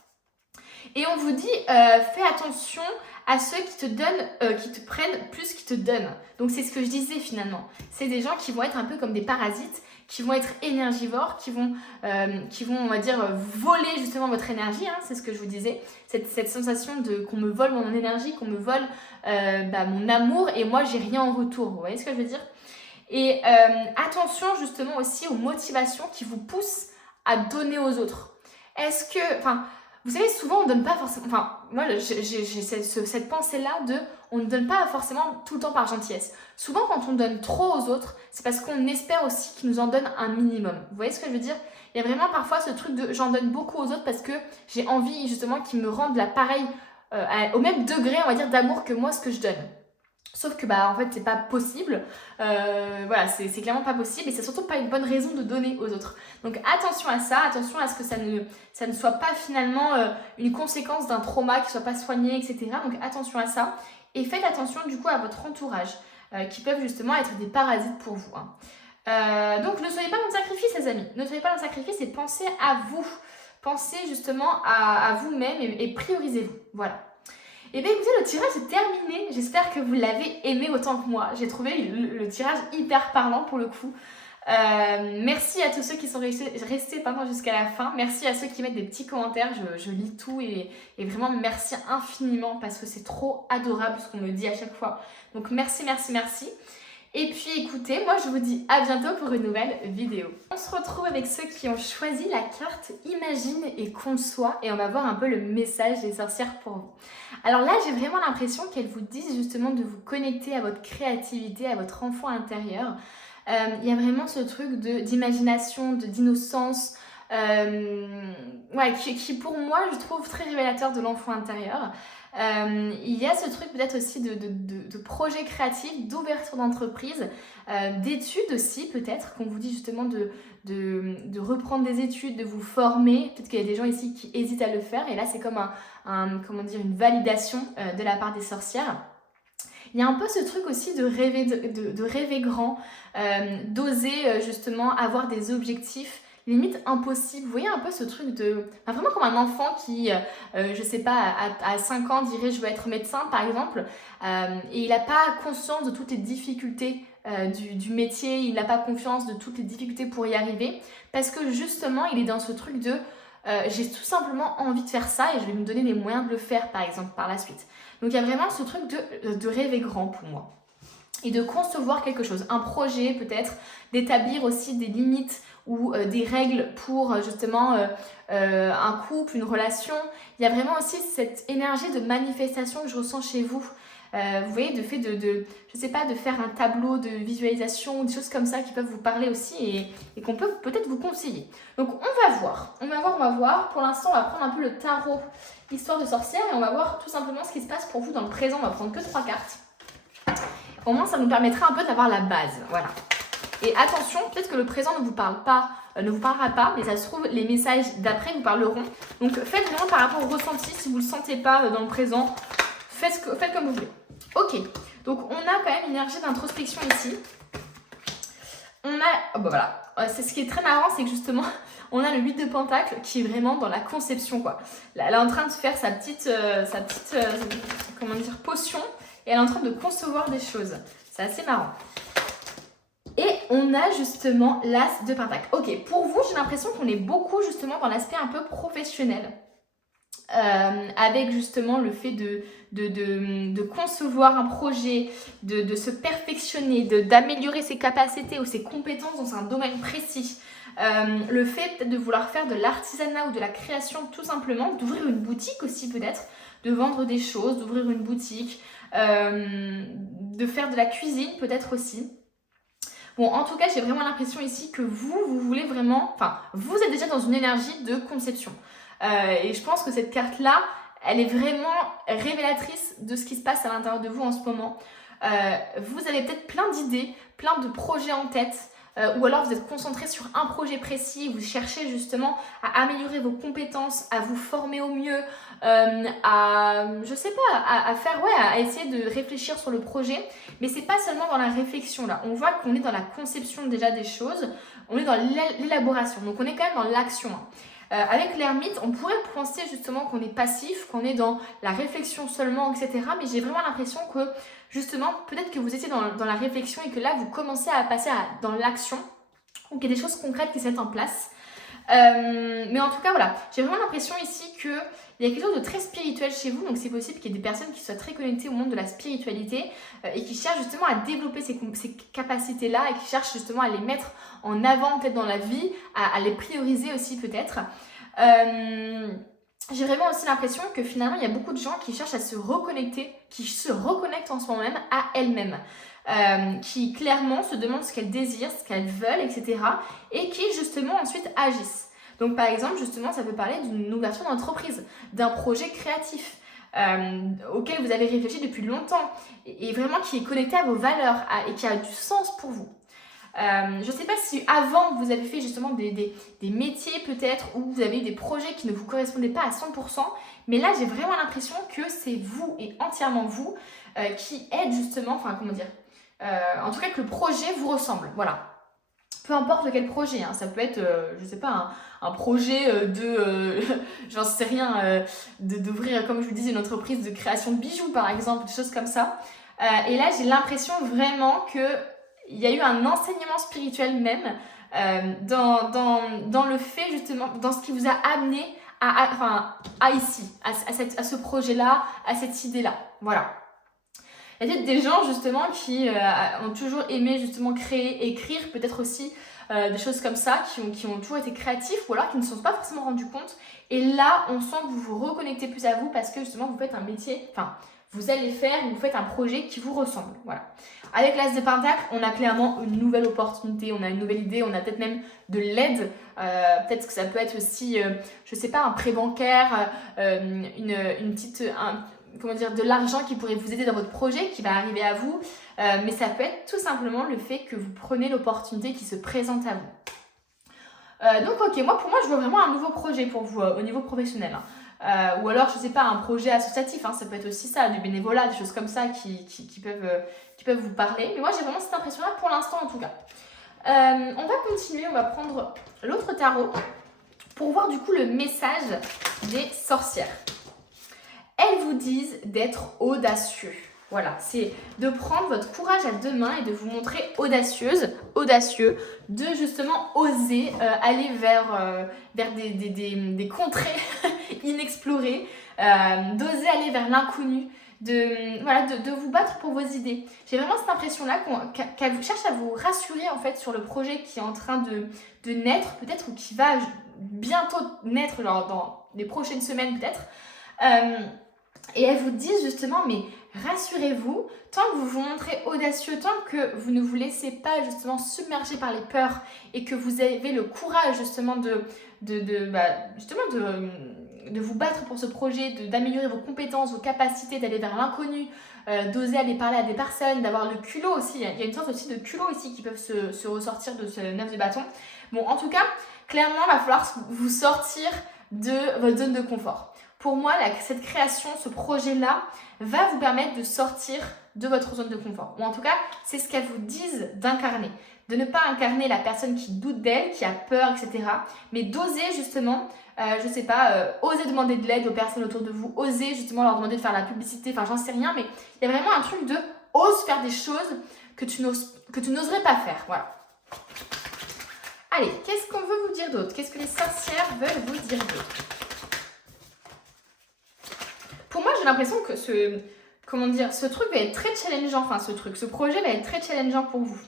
Et on vous dit, fais attention à ceux qui te donnent, qui te prennent plus qu'ils te donnent. Donc c'est ce que je disais finalement. C'est des gens qui vont être un peu comme des parasites, qui vont être énergivores, qui vont on va dire, voler justement votre énergie, hein, c'est ce que je vous disais. Cette sensation qu'on me vole mon énergie, qu'on me vole mon amour et moi j'ai rien en retour. Vous voyez ce que je veux dire? Et attention justement aussi aux motivations qui vous poussent à donner aux autres. Est-ce que, vous savez, souvent on ne donne pas forcément, moi j'ai cette pensée-là on ne donne pas forcément tout le temps par gentillesse. Souvent quand on donne trop aux autres, c'est parce qu'on espère aussi qu'ils nous en donnent un minimum. Vous voyez ce que je veux dire? Il y a vraiment parfois ce truc de j'en donne beaucoup aux autres parce que j'ai envie justement qu'ils me rendent pareil, au même degré on va dire d'amour que moi ce que je donne. Sauf que en fait c'est pas possible, voilà, c'est clairement pas possible et c'est surtout pas une bonne raison de donner aux autres. Donc attention à ça, attention à ce que ça ne soit pas finalement une conséquence d'un trauma qui soit pas soigné, etc. Donc attention à ça et faites attention du coup à votre entourage qui peuvent justement être des parasites pour vous. Hein. Donc ne soyez pas dans le sacrifice les amis, ne soyez pas dans le sacrifice et pensez à vous, pensez justement à vous-même et priorisez-vous, voilà. Et bien écoutez, le tirage est terminé. J'espère que vous l'avez aimé autant que moi. J'ai trouvé le tirage hyper parlant pour le coup. Merci à tous ceux qui sont restés jusqu'à la fin. Merci à ceux qui mettent des petits commentaires. Je lis tout et vraiment merci infiniment parce que c'est trop adorable ce qu'on me dit à chaque fois. Donc merci. Et puis écoutez, moi je vous dis à bientôt pour une nouvelle vidéo. On se retrouve avec ceux qui ont choisi la carte Imagine et conçoit et on va voir un peu le message des sorcières pour vous. Alors là, j'ai vraiment l'impression qu'elles vous disent justement de vous connecter à votre créativité, à votre enfant intérieur. Il y a vraiment ce truc d'imagination, d'innocence, qui pour moi, je trouve très révélateur de l'enfant intérieur. Il y a ce truc peut-être aussi de projet créatif, d'ouverture d'entreprise, d'études aussi peut-être, qu'on vous dit justement de reprendre des études, de vous former. Peut-être qu'il y a des gens ici qui hésitent à le faire et là c'est comme une validation de la part des sorcières. Il y a un peu ce truc aussi de rêver grand, d'oser justement avoir des objectifs limite impossible. Vous voyez un peu ce truc vraiment comme un enfant qui, je sais pas, à 5 ans dirait je veux être médecin par exemple, et il n'a pas conscience de toutes les difficultés du métier, il n'a pas confiance de toutes les difficultés pour y arriver, parce que justement il est dans ce truc j'ai tout simplement envie de faire ça et je vais me donner les moyens de le faire par exemple par la suite. Donc il y a vraiment ce truc de rêver grand pour moi. Et de concevoir quelque chose, un projet peut-être, d'établir aussi des limites ou des règles pour justement un couple, une relation. Il y a vraiment aussi cette énergie de manifestation que je ressens chez vous. Vous voyez, de fait je sais pas, de faire un tableau de visualisation, des choses comme ça qui peuvent vous parler aussi et qu'on peut peut-être vous conseiller. Donc on va voir. Pour l'instant, on va prendre un peu le tarot Histoire de sorcière et on va voir tout simplement ce qui se passe pour vous dans le présent. On va prendre que 3 cartes. Au moins, ça nous permettra un peu d'avoir la base. Voilà. Et attention, peut-être que le présent ne vous parlera pas, mais ça se trouve, les messages d'après vous parleront. Donc, faites vraiment par rapport au ressenti. Si vous ne le sentez pas dans le présent, faites comme vous voulez. Ok. Donc, on a quand même une énergie d'introspection ici. on a, oh bah voilà, c'est ce qui est très marrant, c'est que justement, on a le 8 de Pentacle qui est vraiment dans la conception, quoi. Là, elle est en train de faire sa petite comment dire, potion, et elle est en train de concevoir des choses. C'est assez marrant. Et on a justement l'As de Pentacle. Ok, pour vous, j'ai l'impression qu'on est beaucoup justement dans l'aspect un peu professionnel. Avec justement le fait de concevoir un projet, de se perfectionner, d'améliorer ses capacités ou ses compétences dans un domaine précis. Le fait peut-être de vouloir faire de l'artisanat ou de la création tout simplement, d'ouvrir une boutique aussi peut-être, de vendre des choses, d'ouvrir une boutique, de faire de la cuisine peut-être aussi. Bon, en tout cas, j'ai vraiment l'impression ici que vous voulez vraiment... Enfin, vous êtes déjà dans une énergie de conception. Et je pense que cette carte-là, elle est vraiment révélatrice de ce qui se passe à l'intérieur de vous en ce moment. Vous avez peut-être plein d'idées, plein de projets en tête, ou alors vous êtes concentré sur un projet précis, vous cherchez justement à améliorer vos compétences, à vous former au mieux, à essayer de réfléchir sur le projet. Mais c'est pas seulement dans la réflexion là, on voit qu'on est dans la conception déjà des choses, on est dans l'élaboration, donc on est quand même dans l'action. Avec l'ermite, on pourrait penser justement qu'on est passif, qu'on est dans la réflexion seulement, etc. Mais j'ai vraiment l'impression que justement, peut-être que vous étiez dans la réflexion et que là, vous commencez à passer dans l'action, ou qu'il y a des choses concrètes qui se mettent en place. Mais en tout cas, voilà, j'ai vraiment l'impression ici qu'il y a quelque chose de très spirituel chez vous, donc c'est possible qu'il y ait des personnes qui soient très connectées au monde de la spiritualité et qui cherchent justement à développer ces capacités-là et qui cherchent justement à les mettre en avant peut-être dans la vie, à les prioriser aussi peut-être. J'ai vraiment aussi l'impression que finalement il y a beaucoup de gens qui cherchent à se reconnecter, qui se reconnectent en ce moment même à elles-mêmes. Qui clairement se demandent ce qu'elles désirent, ce qu'elles veulent, etc. et qui justement ensuite agissent. Donc par exemple, justement, ça peut parler d'une ouverture d'entreprise, d'un projet créatif auquel vous avez réfléchi depuis longtemps et vraiment qui est connecté à vos valeurs et qui a du sens pour vous. Je ne sais pas si avant vous avez fait justement des métiers peut-être où vous avez eu des projets qui ne vous correspondaient pas à 100%, mais là j'ai vraiment l'impression que c'est vous et entièrement vous qui êtes justement, enfin comment dire, en tout cas que le projet vous ressemble, voilà. Peu importe quel projet, hein. Ça peut être, je sais pas, un projet j'en sais rien, d'ouvrir, comme je vous disais, une entreprise de création de bijoux par exemple, des choses comme ça. Et là j'ai l'impression vraiment que il y a eu un enseignement spirituel même dans le fait justement, dans ce qui vous a amené à ici, à ce projet-là, à cette idée-là. Voilà. Il y a peut-être des gens justement qui ont toujours aimé justement créer, écrire, peut-être aussi des choses comme ça, qui ont toujours été créatifs ou alors qui ne se sont pas forcément rendus compte. Et là, on sent que vous vous reconnectez plus à vous parce que justement vous faites un métier, enfin vous allez faire, vous faites un projet qui vous ressemble. Voilà. Avec l'As de Pentacle, on a clairement une nouvelle opportunité, on a une nouvelle idée, on a peut-être même de l'aide. Peut-être que ça peut être aussi, je sais pas, un prêt bancaire, une petite... comment dire, de l'argent qui pourrait vous aider dans votre projet, qui va arriver à vous. Mais ça peut être tout simplement le fait que vous prenez l'opportunité qui se présente à vous. Donc ok, pour moi, je vois vraiment un nouveau projet pour vous au niveau professionnel. Hein. Ou alors, je sais pas, un projet associatif, hein, ça peut être aussi ça, du bénévolat, des choses comme ça qui peuvent vous parler. Mais moi, j'ai vraiment cette impression-là pour l'instant en tout cas. On va continuer, on va prendre l'autre tarot pour voir du coup le message des sorcières. Elles vous disent d'être audacieux. Voilà, c'est de prendre votre courage à deux mains et de vous montrer audacieux, de justement oser aller vers des contrées inexplorées, d'oser aller vers l'inconnu, de vous battre pour vos idées. J'ai vraiment cette impression-là qu'elle cherche à vous rassurer en fait sur le projet qui est en train de naître, peut-être, ou qui va bientôt naître dans les prochaines semaines peut-être. Et elles vous disent justement, mais rassurez-vous, tant que vous vous montrez audacieux, tant que vous ne vous laissez pas justement submerger par les peurs et que vous avez le courage justement de vous battre pour ce projet, d'améliorer vos compétences, vos capacités, d'aller vers l'inconnu, d'oser aller parler à des personnes, d'avoir le culot aussi. Il y a une sorte aussi de culot ici qui peuvent se ressortir de ce 9 de bâton. Bon, en tout cas, clairement, il va falloir vous sortir de votre zone de confort. pour moi, cette création, ce projet-là, va vous permettre de sortir de votre zone de confort. Ou en tout cas, c'est ce qu'elles vous disent d'incarner. De ne pas incarner la personne qui doute d'elle, qui a peur, etc. Mais d'oser justement, je sais pas, oser demander de l'aide aux personnes autour de vous, oser justement leur demander de faire la publicité, enfin j'en sais rien, mais il y a vraiment un truc de ose faire des choses que tu n'oserais pas faire, voilà. Allez, qu'est-ce qu'on veut vous dire d'autre? Qu'est-ce que les sorcières veulent vous dire d'autre? Pour moi, j'ai l'impression que ce truc va être très challengeant, ce projet va être très challengeant pour vous.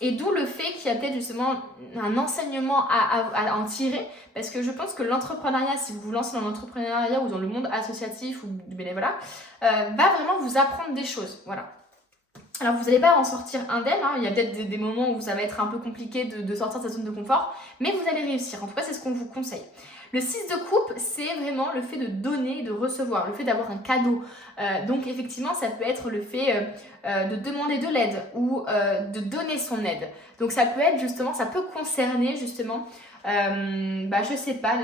Et d'où le fait qu'il y a peut-être justement un enseignement à en tirer, parce que je pense que l'entrepreneuriat, si vous vous lancez dans l'entrepreneuriat ou dans le monde associatif ou du bénévolat, va vraiment vous apprendre des choses, voilà. Alors vous n'allez pas en sortir indemne, hein. Il y a peut-être des moments où ça va être un peu compliqué de sortir de sa zone de confort, mais vous allez réussir, en tout cas c'est ce qu'on vous conseille. Le 6 de coupe, c'est vraiment le fait de donner et de recevoir, le fait d'avoir un cadeau. Donc effectivement, ça peut être le fait de demander de l'aide ou de donner son aide. Donc ça peut être justement, ça peut concerner justement, je sais pas,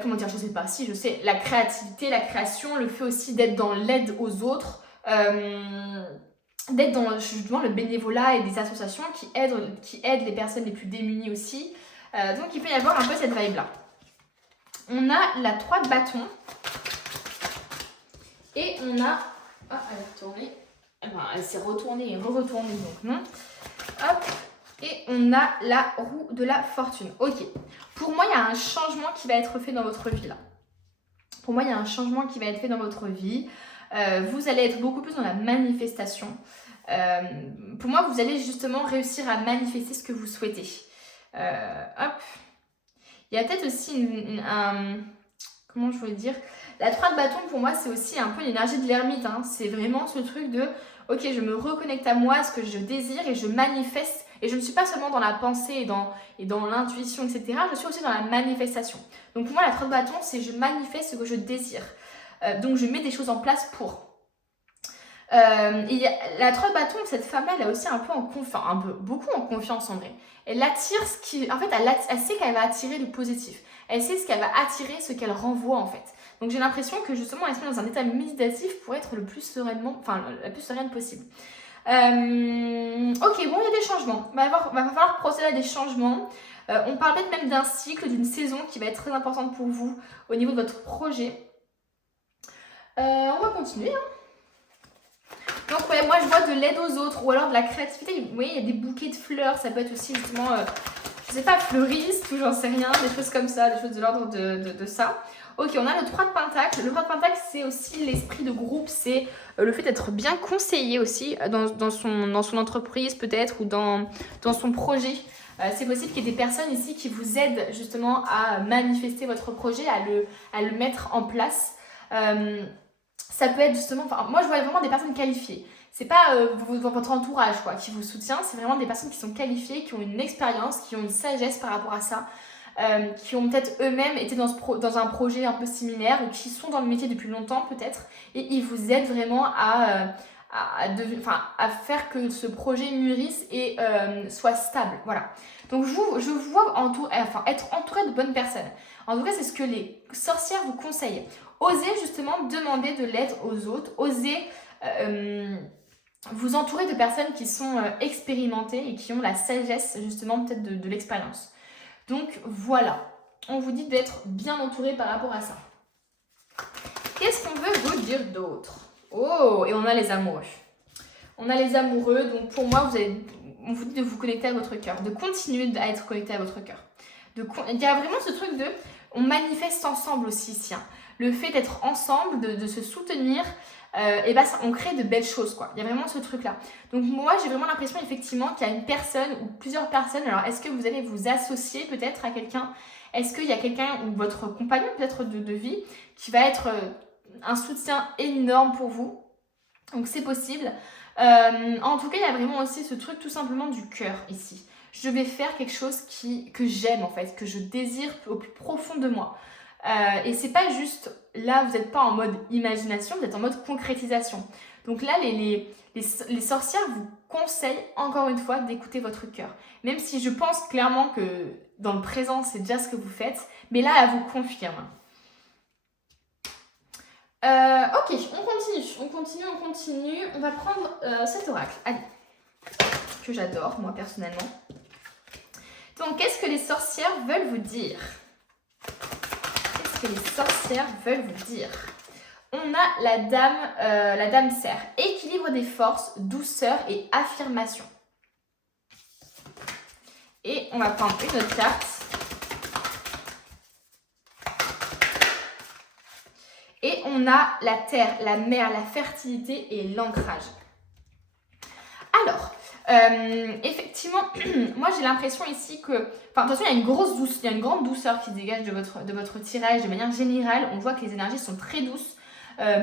comment dire, je sais pas, si je sais, la créativité, la création, le fait aussi d'être dans l'aide aux autres, d'être dans justement le bénévolat et des associations qui aident les personnes les plus démunies aussi. Donc il peut y avoir un peu cette vibe là. On a la 3 de bâton et on a... Ah, elle est retournée. Enfin, elle s'est retournée et re-retournée, donc non. Hop. Et on a la roue de la fortune. Ok. Pour moi, il y a un changement qui va être fait dans votre vie là. Pour moi, il y a un changement qui va être fait dans votre vie. Vous allez être beaucoup plus dans la manifestation. Pour moi, vous allez justement réussir à manifester ce que vous souhaitez. Hop. Il y a peut-être aussi comment je voulais dire, la 3 de bâton pour moi c'est aussi un peu l'énergie de l'ermite, hein. C'est vraiment ce truc de ok, je me reconnecte à moi, à ce que je désire et je manifeste, et je ne suis pas seulement dans la pensée et dans l'intuition, etc. Je suis aussi dans la manifestation. Donc pour moi la 3 de bâton c'est je manifeste ce que je désire, donc je mets des choses en place pour. Et la 3 de bâton, cette femme-là, elle a aussi un peu beaucoup en confiance en vrai. Elle attire ce qui... En fait, elle sait qu'elle va attirer du positif. Elle sait ce qu'elle va attirer, ce qu'elle renvoie en fait. Donc j'ai l'impression que justement, elle se met dans un état méditatif pour être la plus sereine possible. Ok, bon, il y a des changements. Va falloir procéder à des changements. On parle peut-être même d'un cycle, d'une saison qui va être très importante pour vous au niveau de votre projet. On va continuer, hein. Donc ouais, moi je vois de l'aide aux autres ou alors de la créativité. Vous voyez, il y a des bouquets de fleurs, ça peut être aussi justement, je sais pas, fleuriste ou j'en sais rien, des choses comme ça, des choses de l'ordre de ça. Ok, on a le 3 de Pentacle. Le 3 de Pentacle, c'est aussi l'esprit de groupe, c'est le fait d'être bien conseillé aussi dans son entreprise peut-être ou dans son projet. C'est possible qu'il y ait des personnes ici qui vous aident justement à manifester votre projet, à le mettre en place. Ça peut être justement, moi je vois vraiment des personnes qualifiées. C'est pas votre entourage quoi, qui vous soutient, c'est vraiment des personnes qui sont qualifiées, qui ont une expérience, qui ont une sagesse par rapport à ça, qui ont peut-être eux-mêmes été dans un projet un peu similaire ou qui sont dans le métier depuis longtemps peut-être, et ils vous aident vraiment à faire que ce projet mûrisse et soit stable. Voilà. Donc je vous vois être entouré de bonnes personnes. En tout cas, c'est ce que les sorcières vous conseillent. Osez justement demander de l'aide aux autres. Osez vous entourer de personnes qui sont expérimentées et qui ont la sagesse justement peut-être de l'expérience. Donc voilà, on vous dit d'être bien entouré par rapport à ça. Qu'est-ce qu'on veut vous dire d'autre? Oh, et on a les amoureux. On a les amoureux, donc pour moi, on vous dit de vous connecter à votre cœur, de continuer à être connecté à votre cœur. Il y a vraiment ce truc on manifeste ensemble aussi ici, hein. Le fait d'être ensemble, de se soutenir, on crée de belles choses, quoi. Il y a vraiment ce truc-là. Donc moi, j'ai vraiment l'impression effectivement qu'il y a une personne ou plusieurs personnes. Alors, est-ce que vous allez vous associer peut-être à quelqu'un? Est-ce qu'il y a quelqu'un ou votre compagnon peut-être de vie qui va être un soutien énorme pour vous? Donc c'est possible. En tout cas, il y a vraiment aussi ce truc tout simplement du cœur ici. Je vais faire quelque chose que j'aime en fait, que je désire au plus profond de moi. Et c'est pas juste, là vous n'êtes pas en mode imagination, vous êtes en mode concrétisation. Donc là les sorcières vous conseille encore une fois d'écouter votre cœur. Même si je pense clairement que dans le présent, c'est déjà ce que vous faites, mais là, elle vous confirme. Ok, on continue. On va prendre cet oracle. Allez, que j'adore, moi, personnellement. Donc, qu'est-ce que les sorcières veulent vous dire? Qu'est-ce que les sorcières veulent vous dire? On a la dame serre. Équilibre des forces, douceur et affirmation. Et on va prendre une autre carte. Et on a la terre, la mer, la fertilité et l'ancrage. Alors, effectivement, moi j'ai l'impression ici que... Enfin, attention, il y a une grande douceur qui se dégage de votre tirage de manière générale. On voit que les énergies sont très douces.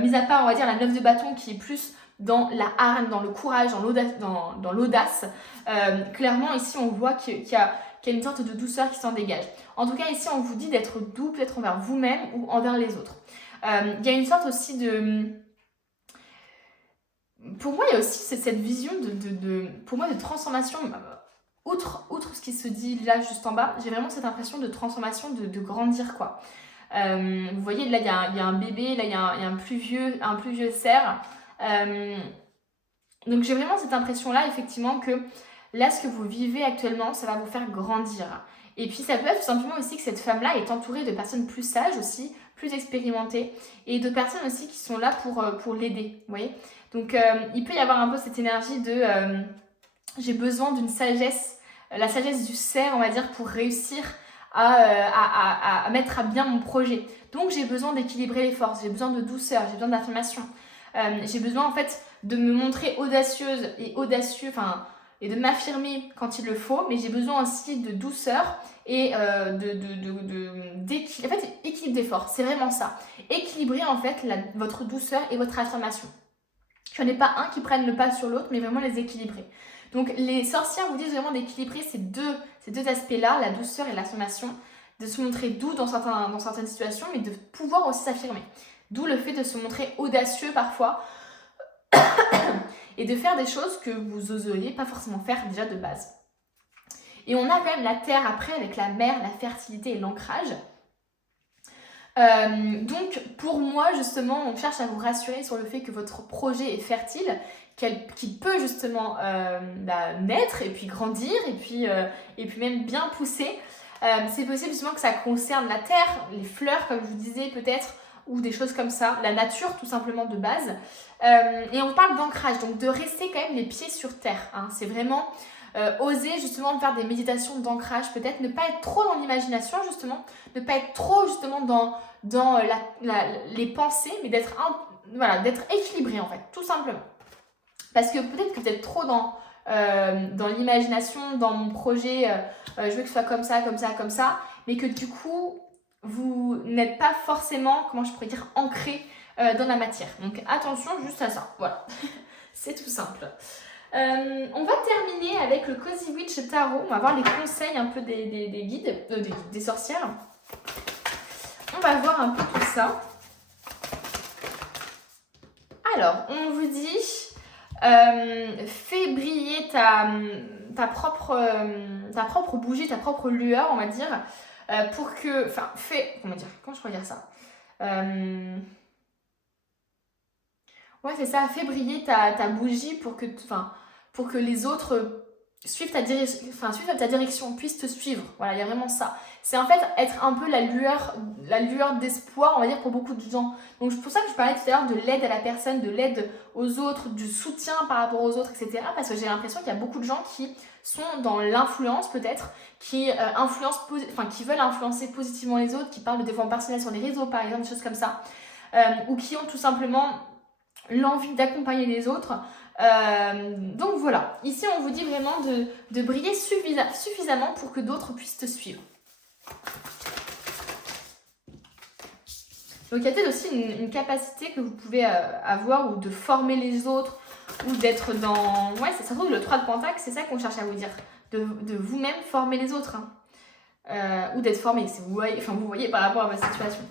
Mis à part, on va dire, la 9 de bâton qui est plus dans la hargne, dans le courage, dans l'audace. Clairement, ici, on voit qu'il y a une sorte de douceur qui s'en dégage. En tout cas, ici, on vous dit d'être doux, peut-être envers vous-même ou envers les autres. Il y a une sorte aussi de... Pour moi, il y a aussi cette vision pour moi, de transformation. Outre ce qui se dit là, juste en bas, j'ai vraiment cette impression de transformation, de grandir, quoi. Vous voyez, là, il y a un bébé, là, il y a un plus vieux cerf. Donc, j'ai vraiment cette impression-là, effectivement, que là, ce que vous vivez actuellement, ça va vous faire grandir. Et puis, ça peut être tout simplement aussi que cette femme-là est entourée de personnes plus sages aussi, plus expérimentées, et de personnes aussi qui sont là pour l'aider, vous voyez. Donc, il peut y avoir un peu cette énergie de j'ai besoin d'une sagesse, la sagesse du cerf, on va dire, pour réussir à mettre à bien mon projet. Donc, j'ai besoin d'équilibrer les forces, j'ai besoin de douceur, j'ai besoin d'affirmation. J'ai besoin, en fait, de me montrer audacieuse et audacieux, enfin, et de m'affirmer quand il le faut, mais j'ai besoin aussi de douceur et d'équilibre. En fait, équilibre des forces, c'est vraiment ça. Équilibrer, en fait, votre douceur et votre affirmation. Il n'y en a pas un qui prenne le pas sur l'autre, mais vraiment les équilibrer. Donc, les sorcières vous disent vraiment d'équilibrer ces deux aspects-là, la douceur et l'affirmation, de se montrer doux dans certaines situations, mais de pouvoir aussi s'affirmer. D'où le fait de se montrer audacieux parfois et de faire des choses que vous oseriez pas forcément faire déjà de base. Et on a quand même la terre après avec la mer, la fertilité et l'ancrage. Donc pour moi justement on cherche à vous rassurer sur le fait que votre projet est fertile, qu'il peut justement naître et puis grandir et puis même bien pousser. C'est possible justement que ça concerne la terre, les fleurs comme je vous disais peut-être, ou des choses comme ça, la nature tout simplement de base. Et on parle d'ancrage, donc de rester quand même les pieds sur terre, hein. C'est vraiment oser justement faire des méditations d'ancrage, peut-être ne pas être trop dans l'imagination justement, ne pas être trop justement dans les pensées, mais d'être équilibré en fait, tout simplement. Parce que peut-être que vous êtes trop dans l'imagination, dans mon projet, je veux que ce soit comme ça, mais que du coup, vous n'êtes pas forcément, comment je pourrais dire, ancré dans la matière. Donc attention juste à ça, voilà, c'est tout simple. On va terminer avec le Cozy Witch Tarot. On va voir les conseils un peu des guides, des sorcières. On va voir un peu tout ça. Alors, on vous dit, fais briller ta propre bougie, ta propre lueur, on va dire, pour que, enfin, comment je pourrais dire ça? Ouais, c'est ça, fais briller ta bougie pour que les autres suivent ta direction, puissent te suivre. Voilà, il y a vraiment ça. C'est en fait être un peu la lueur d'espoir, on va dire, pour beaucoup de gens. Donc c'est pour ça que je parlais tout à l'heure de l'aide à la personne, de l'aide aux autres, du soutien par rapport aux autres, etc. Parce que j'ai l'impression qu'il y a beaucoup de gens qui sont dans l'influence peut-être, qui veulent influencer positivement les autres, qui parlent de développement personnel sur les réseaux par exemple, des choses comme ça, ou qui ont tout simplement l'envie d'accompagner les autres. Donc voilà, ici on vous dit vraiment de briller suffisamment pour que d'autres puissent te suivre. Donc il y a peut-être aussi une capacité que vous pouvez avoir, ou de former les autres, ou d'être dans... Ouais, ça se trouve le 3 de Pentacle, c'est ça qu'on cherche à vous dire. De vous-même former les autres. Hein. Ou d'être formé, si vous voyez par rapport à votre situation.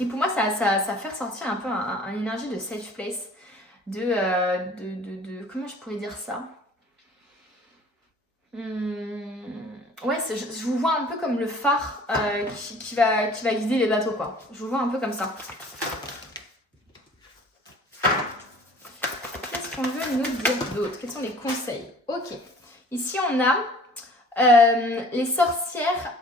Et pour moi, ça fait ressortir un peu un énergie de safe place, de comment je pourrais dire ça? Ouais, je vous vois un peu comme le phare qui va guider les bateaux, quoi. Je vous vois un peu comme ça. Qu'est-ce qu'on veut nous dire d'autre? Quels sont les conseils? Ok. Ici, on a les sorcières.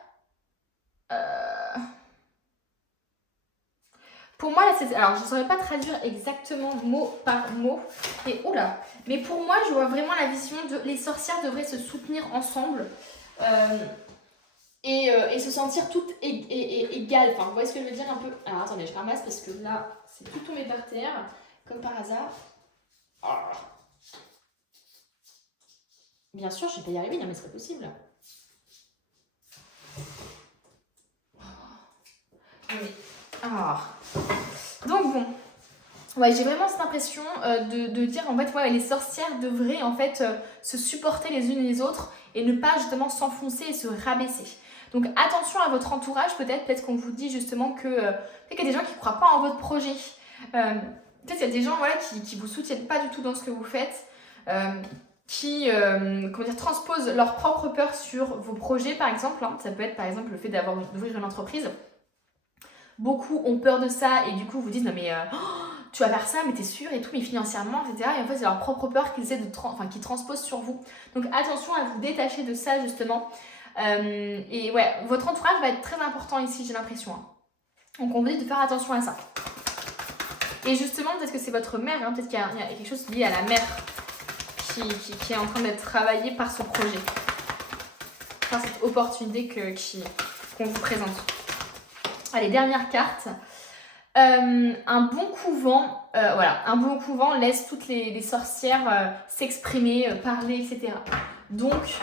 Pour moi, là, alors je ne saurais pas traduire exactement mot par mot, mais pour moi, je vois vraiment la vision de les sorcières devraient se soutenir ensemble et se sentir toutes égales. Enfin, vous voyez ce que je veux dire un peu? Alors attendez, je ramasse parce que là, c'est tout tombé par terre, comme par hasard. Oh. Bien sûr, je ne vais pas y arriver, non mais c'est pas possible. Donc bon, ouais, j'ai vraiment cette impression de dire en fait, ouais, les sorcières devraient en fait se supporter les unes les autres et ne pas justement s'enfoncer et se rabaisser. Donc attention à votre entourage, peut-être qu'on vous dit justement que peut-être qu'il y a des gens qui ne croient pas en votre projet. Peut-être qu'il y a des gens voilà, qui vous soutiennent pas du tout dans ce que vous faites, qui transposent leur propre peur sur vos projets par exemple. Hein. Ça peut être par exemple le fait d'ouvrir une entreprise. Beaucoup ont peur de ça et du coup vous disent non mais tu vas faire ça mais t'es sûr et tout, mais financièrement, etc. Et en fait c'est leur propre peur qu'ils essaient qu'ils transposent sur vous. Donc attention à vous détacher de ça justement. Et ouais, votre entourage va être très important ici, j'ai l'impression. Hein. Donc on vous dit de faire attention à ça. Et justement, peut-être que c'est votre mère, hein, peut-être qu'il y a quelque chose lié à la mère qui est en train d'être travaillé par ce projet. Par cette opportunité qu'on vous présente. Allez, dernière carte. Un bon couvent, un bon couvent laisse toutes les sorcières s'exprimer, parler, etc. Donc,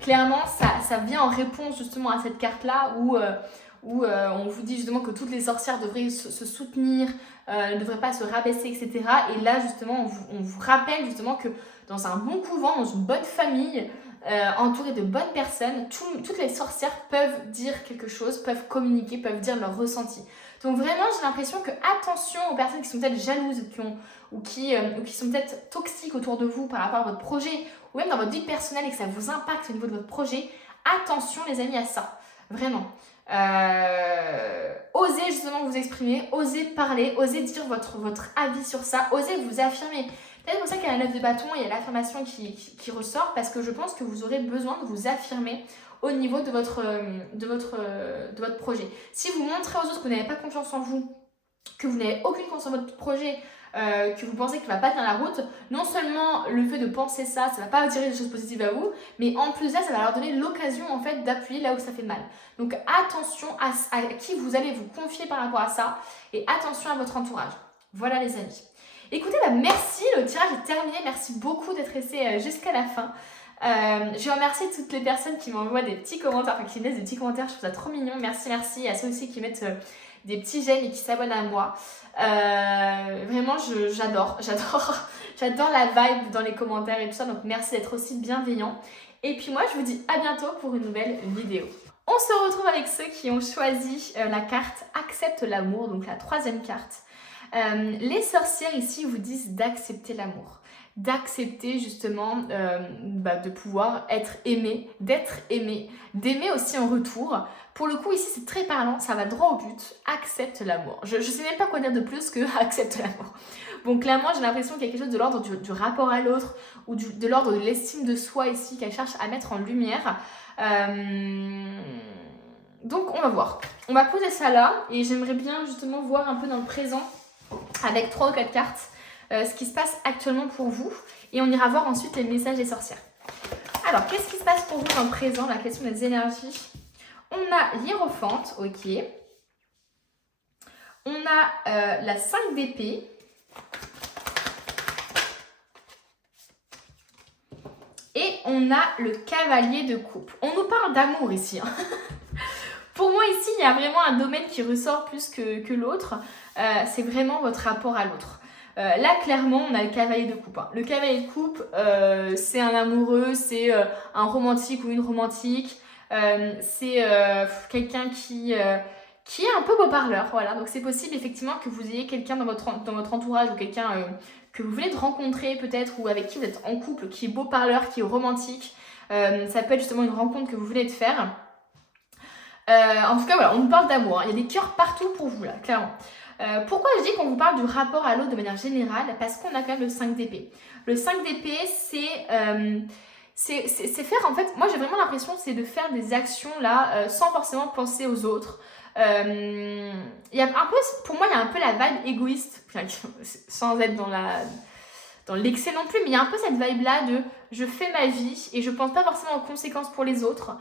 clairement, ça vient en réponse justement à cette carte-là où on vous dit justement que toutes les sorcières devraient se soutenir, ne devraient pas se rabaisser, etc. Et là, justement, on vous rappelle justement que dans un bon couvent, dans une bonne famille, entourée de bonnes personnes, toutes les sorcières peuvent dire quelque chose, peuvent communiquer, peuvent dire leur ressenti. Donc vraiment, j'ai l'impression que attention aux personnes qui sont peut-être jalouses ou qui sont peut-être toxiques autour de vous par rapport à votre projet ou même dans votre vie personnelle et que ça vous impacte au niveau de votre projet. Attention les amis à ça, vraiment. Osez justement vous exprimer, osez parler, osez dire votre avis sur ça, osez vous affirmer. C'est pour ça qu'il y a la 9 de bâton et il y a l'affirmation qui ressort parce que je pense que vous aurez besoin de vous affirmer au niveau de votre projet. Si vous montrez aux autres que vous n'avez pas confiance en vous, que vous n'avez aucune confiance en votre projet, que vous pensez qu'il ne va pas tenir la route, non seulement le fait de penser ça ne va pas attirer des choses positives à vous, mais en plus de ça, ça va leur donner l'occasion en fait d'appuyer là où ça fait mal. Donc attention à qui vous allez vous confier par rapport à ça et attention à votre entourage. Voilà les amis. Écoutez, merci, le tirage est terminé. Merci beaucoup d'être resté jusqu'à la fin. Je remercie toutes les personnes qui m'envoient des petits commentaires, qui me laissent des petits commentaires, je trouve ça trop mignon. Merci. Et à ceux aussi qui mettent des petits j'aime et qui s'abonnent à moi. Vraiment, j'adore la vibe dans les commentaires et tout ça. Donc merci d'être aussi bienveillant. Et puis moi, je vous dis à bientôt pour une nouvelle vidéo. On se retrouve avec ceux qui ont choisi la carte Accepte l'amour, donc la 3e carte. Les sorcières ici vous disent d'accepter l'amour, d'accepter justement de pouvoir être aimé, d'être aimé, d'aimer aussi en retour. Pour le coup ici c'est très parlant, ça va droit au but, accepte l'amour. Je sais même pas quoi dire de plus que accepte l'amour. Bon clairement j'ai l'impression qu'il y a quelque chose de l'ordre du rapport à l'autre ou de l'ordre de l'estime de soi ici qu'elle cherche à mettre en lumière. Donc on va voir. On va poser ça là et j'aimerais bien justement voir un peu dans le présent avec 3 ou 4 cartes ce qui se passe actuellement pour vous et on ira voir ensuite les messages des sorcières. Alors qu'est-ce qui se passe pour vous dans le présent, la question des énergies? On a l'Hiérophante, ok. On a la 5 d'épée. Et on a le cavalier de coupe. On nous parle d'amour ici. Hein. Pour moi ici, il y a vraiment un domaine qui ressort plus que l'autre. C'est vraiment votre rapport à l'autre. Là, clairement, on a le cavalier de coupe. Hein. Le cavalier de coupe, c'est un amoureux, c'est un romantique ou une romantique. C'est quelqu'un qui qui est un peu beau parleur. Voilà, donc c'est possible effectivement que vous ayez quelqu'un dans votre entourage ou quelqu'un que vous venez de rencontrer peut-être ou avec qui vous êtes en couple, qui est beau parleur, qui est romantique. Ça peut être justement une rencontre que vous venez de faire. En tout cas, voilà, on nous parle d'amour. Hein. Il y a des cœurs partout pour vous, là, clairement. Pourquoi je dis qu'on vous parle du rapport à l'autre de manière générale? Parce qu'on a quand même le 5 d'épée. Le 5 d'épée, c'est faire, en fait, moi j'ai vraiment l'impression c'est de faire des actions là sans forcément penser aux autres. Il y a un peu, pour moi, il y a un peu la vibe égoïste, sans être dans l'excès non plus, mais il y a un peu cette vibe-là de je fais ma vie et je pense pas forcément aux conséquences pour les autres.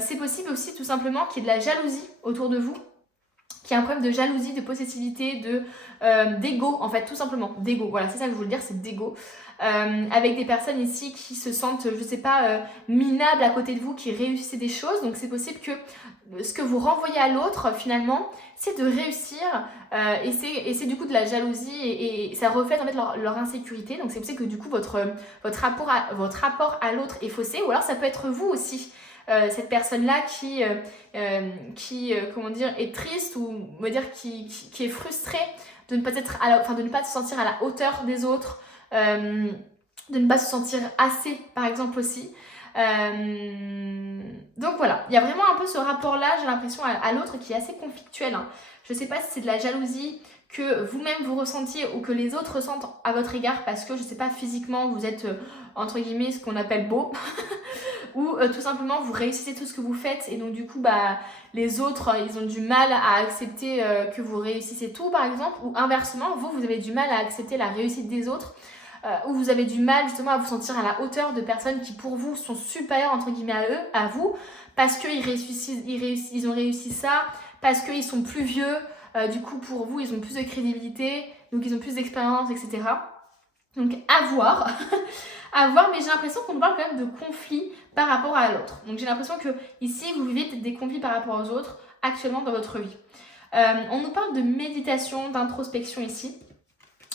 C'est possible aussi tout simplement qu'il y ait de la jalousie autour de vous, qu'il y ait un problème de jalousie, de possessivité, d'ego, en fait, tout simplement, d'ego. Voilà, c'est ça que je voulais dire, c'est d'ego. Avec des personnes ici qui se sentent, je sais pas, minables à côté de vous, qui réussissent des choses. Donc c'est possible que ce que vous renvoyez à l'autre, finalement, c'est de réussir et c'est du coup de la jalousie et ça reflète en fait leur insécurité. Donc c'est possible que du coup votre rapport à l'autre est faussé, ou alors ça peut être vous aussi. Cette personne-là qui comment dire, est triste ou me dire qui est frustrée de ne pas être de ne pas se sentir à la hauteur des autres, de ne pas se sentir assez par exemple aussi. Donc voilà, il y a vraiment un peu ce rapport-là, j'ai l'impression, à l'autre qui est assez conflictuel. Hein. Je ne sais pas si c'est de la jalousie que vous-même vous ressentiez ou que les autres ressentent à votre égard parce que, je ne sais pas, physiquement vous êtes entre guillemets ce qu'on appelle beau ou tout simplement vous réussissez tout ce que vous faites et donc du coup les autres ils ont du mal à accepter que vous réussissez tout par exemple, ou inversement vous avez du mal à accepter la réussite des autres. Où vous avez du mal justement à vous sentir à la hauteur de personnes qui pour vous sont supérieures entre guillemets à vous, parce qu'ils ils ont réussi ça, parce qu'ils sont plus vieux, du coup pour vous ils ont plus de crédibilité, donc ils ont plus d'expérience, etc. Donc à voir, à voir, mais j'ai l'impression qu'on parle quand même de conflits par rapport à l'autre. Donc j'ai l'impression que ici vous vivez des conflits par rapport aux autres actuellement dans votre vie. On nous parle de méditation, d'introspection ici.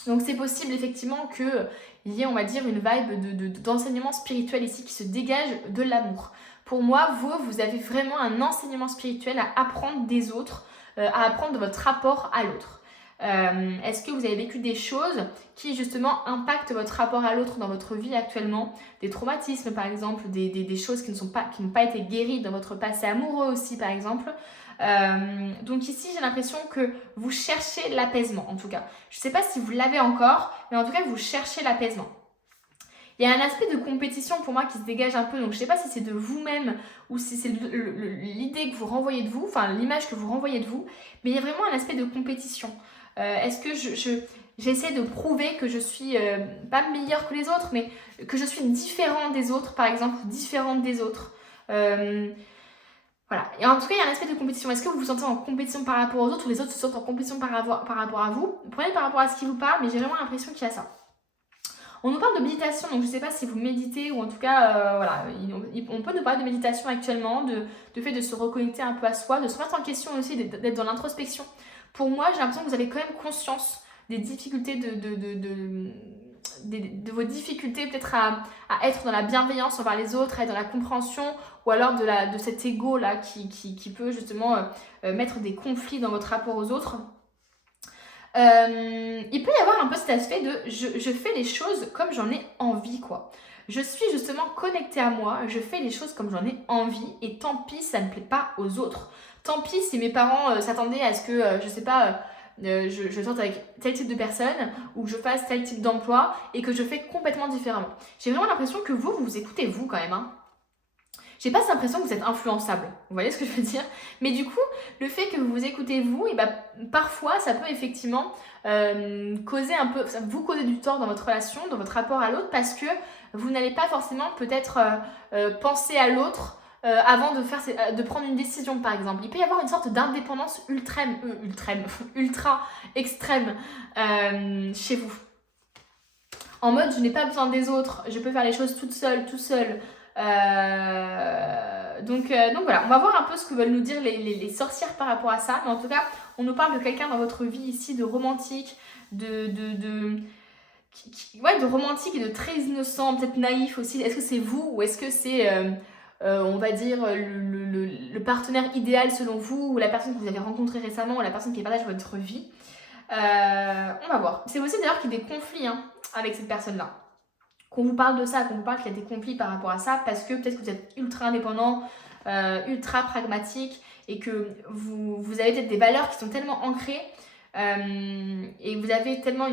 Donc c'est possible effectivement qu'il y ait, on va dire, une vibe d'enseignement spirituel ici qui se dégage de l'amour. Pour moi, vous avez vraiment un enseignement spirituel à apprendre des autres, à apprendre de votre rapport à l'autre. Est-ce que vous avez vécu des choses qui justement impactent votre rapport à l'autre dans votre vie actuellement? Des traumatismes par exemple, des choses qui n'ont pas été guéries dans votre passé amoureux aussi par exemple. Donc ici j'ai l'impression que vous cherchez l'apaisement en tout cas. Je ne sais pas si vous l'avez encore, mais en tout cas vous cherchez l'apaisement. Il y a un aspect de compétition pour moi qui se dégage un peu, donc je ne sais pas si c'est de vous-même ou si c'est l'idée que vous renvoyez de vous, enfin l'image que vous renvoyez de vous, mais il y a vraiment un aspect de compétition. Est-ce que j'essaie de prouver que je suis pas meilleure que les autres, mais que je suis différente des autres, par exemple, différente des autres. Voilà. Et en tout cas, il y a un aspect de compétition. Est-ce que vous vous sentez en compétition par rapport aux autres ou les autres se sentent en compétition par rapport à vous? Prenez par rapport à ce qui vous parle, mais j'ai vraiment l'impression qu'il y a ça. On nous parle de méditation, donc je ne sais pas si vous méditez ou en tout cas, voilà, on peut nous parler de méditation actuellement, de fait de se reconnecter un peu à soi, de se remettre en question aussi, d'être dans l'introspection. Pour moi, j'ai l'impression que vous avez quand même conscience des difficultés de vos difficultés peut-être à être dans la bienveillance envers les autres, à être dans la compréhension, ou alors de cet ego là qui peut justement mettre des conflits dans votre rapport aux autres. Il peut y avoir un peu cet aspect de je fais les choses comme j'en ai envie quoi. Je suis justement connectée à moi, je fais les choses comme j'en ai envie et tant pis ça ne plaît pas aux autres. Tant pis si mes parents s'attendaient à ce que, je sais pas, je sorte avec tel type de personne ou que je fasse tel type d'emploi et que je fais complètement différemment. J'ai vraiment l'impression que vous écoutez vous quand même. Hein. J'ai pas cette impression que vous êtes influençable. Vous voyez ce que je veux dire? Mais du coup, le fait que vous écoutez vous, et bah, parfois ça peut effectivement causer un peu, vous causer du tort dans votre relation, dans votre rapport à l'autre, parce que vous n'allez pas forcément peut-être penser à l'autre avant de prendre une décision par exemple. Il peut y avoir une sorte d'indépendance ultra extrême chez vous. En mode je n'ai pas besoin des autres, je peux faire les choses toute seule, tout seul. Donc voilà, on va voir un peu ce que veulent nous dire les sorcières par rapport à ça. Mais en tout cas, on nous parle de quelqu'un dans votre vie ici, de romantique, de romantique et de très innocent, peut-être naïf aussi. Est-ce que c'est vous ou est-ce que c'est on va dire, le partenaire idéal selon vous, ou la personne que vous avez rencontrée récemment, ou la personne qui partage votre vie. On va voir. C'est aussi d'ailleurs qu'il y a des conflits avec cette personne-là. Qu'on vous parle de ça, qu'on vous parle qu'il y a des conflits par rapport à ça, parce que peut-être que vous êtes ultra indépendant, ultra pragmatique, et que vous avez peut-être des valeurs qui sont tellement ancrées, et vous avez tellement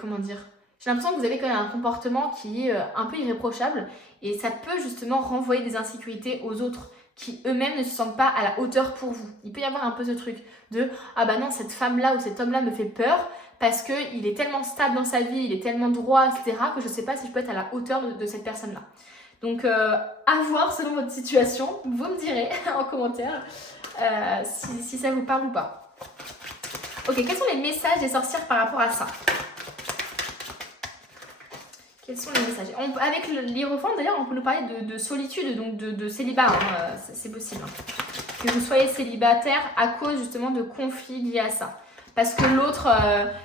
comment dire, j'ai l'impression que vous avez quand même un comportement qui est un peu irréprochable, et ça peut justement renvoyer des insécurités aux autres qui eux-mêmes ne se sentent pas à la hauteur pour vous. Il peut y avoir un peu ce truc de « Ah bah non, cette femme-là ou cet homme-là me fait peur parce qu'il est tellement stable dans sa vie, il est tellement droit, etc. que je ne sais pas si je peux être à la hauteur de cette personne-là. » Donc, à voir selon votre situation. Vous me direz en commentaire si ça vous parle ou pas. Ok, quels sont les messages des sorcières par rapport à ça? Quels sont les messages? Avec l'Hiérophante, d'ailleurs, on peut nous parler de solitude, donc de célibat, c'est possible. Que vous soyez célibataire à cause justement de conflits liés à ça. Parce que l'autre,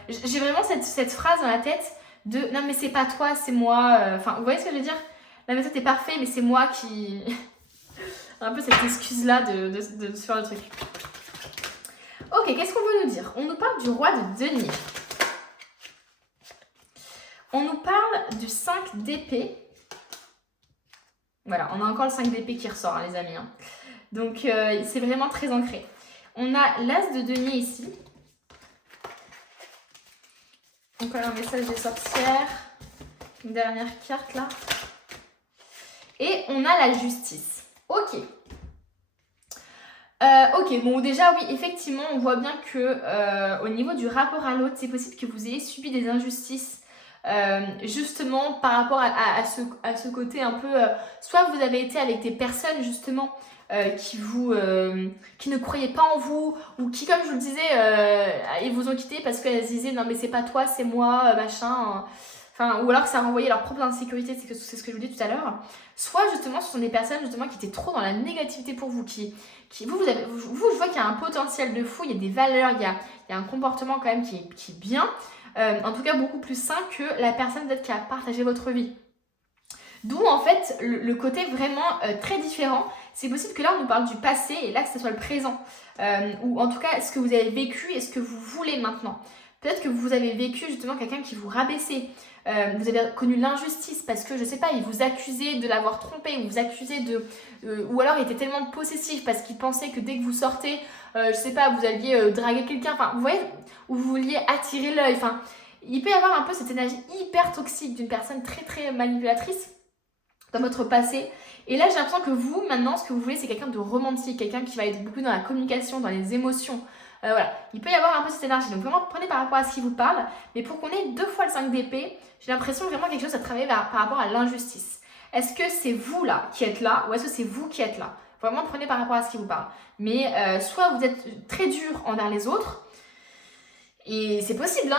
j'ai vraiment cette phrase dans la tête de « Non mais c'est pas toi, c'est moi ». Enfin, vous voyez ce que je veux dire? La méthode est parfaite, mais c'est moi qui... un peu cette excuse-là de se faire le truc. Ok, qu'est-ce qu'on veut nous dire? On nous parle du roi de denier. On nous parle du 5 d'épée. Voilà, on a encore le 5 d'épée qui ressort, les amis. Donc, c'est vraiment très ancré. On a l'as de denier ici. Encore un message des sorcières. Une dernière carte, là. Et on a la justice. Ok. Ok, bon déjà oui, effectivement, on voit bien que au niveau du rapport à l'autre, c'est possible que vous ayez subi des injustices. Justement par rapport à ce côté un peu soit vous avez été avec des personnes justement qui ne croyaient pas en vous, ou qui, comme je vous le disais, ils vous ont quitté parce qu'elles disaient non mais c'est pas toi, c'est moi, machin, enfin, ou alors que ça renvoyait leur propre insécurité, c'est ce que je vous dis tout à l'heure. Soit justement ce sont des personnes justement qui étaient trop dans la négativité pour vous, qui je vois qu'il y a un potentiel de fou, il y a des valeurs, il y a un comportement quand même qui est bien. En tout cas beaucoup plus sain que la personne peut-être qui a partagé votre vie. D'où en fait le côté vraiment très différent. C'est possible que là on nous parle du passé et là que ce soit le présent. Ou en tout cas ce que vous avez vécu et ce que vous voulez maintenant. Peut-être que vous avez vécu justement quelqu'un qui vous rabaissait. Vous avez connu l'injustice parce que je sais pas, il vous accusait de l'avoir trompé, ou vous accusait ou alors il était tellement possessif parce qu'il pensait que dès que vous sortez, je sais pas, vous alliez draguer quelqu'un, enfin vous voyez, ou vous vouliez attirer l'œil, enfin il peut y avoir un peu cette énergie hyper toxique d'une personne très très manipulatrice dans votre passé. Et là j'ai l'impression que vous maintenant ce que vous voulez c'est quelqu'un de romantique, quelqu'un qui va être beaucoup dans la communication, dans les émotions. Voilà, il peut y avoir un peu cette énergie, donc vraiment prenez par rapport à ce qui vous parle, mais pour qu'on ait 2 fois le 5 d'épée, j'ai l'impression vraiment quelque chose à travailler par rapport à l'injustice. Est-ce que c'est vous là qui êtes là, ou est-ce que c'est vous qui êtes là? Vraiment prenez par rapport à ce qui vous parle. Mais soit vous êtes très dur envers les autres, et c'est possible,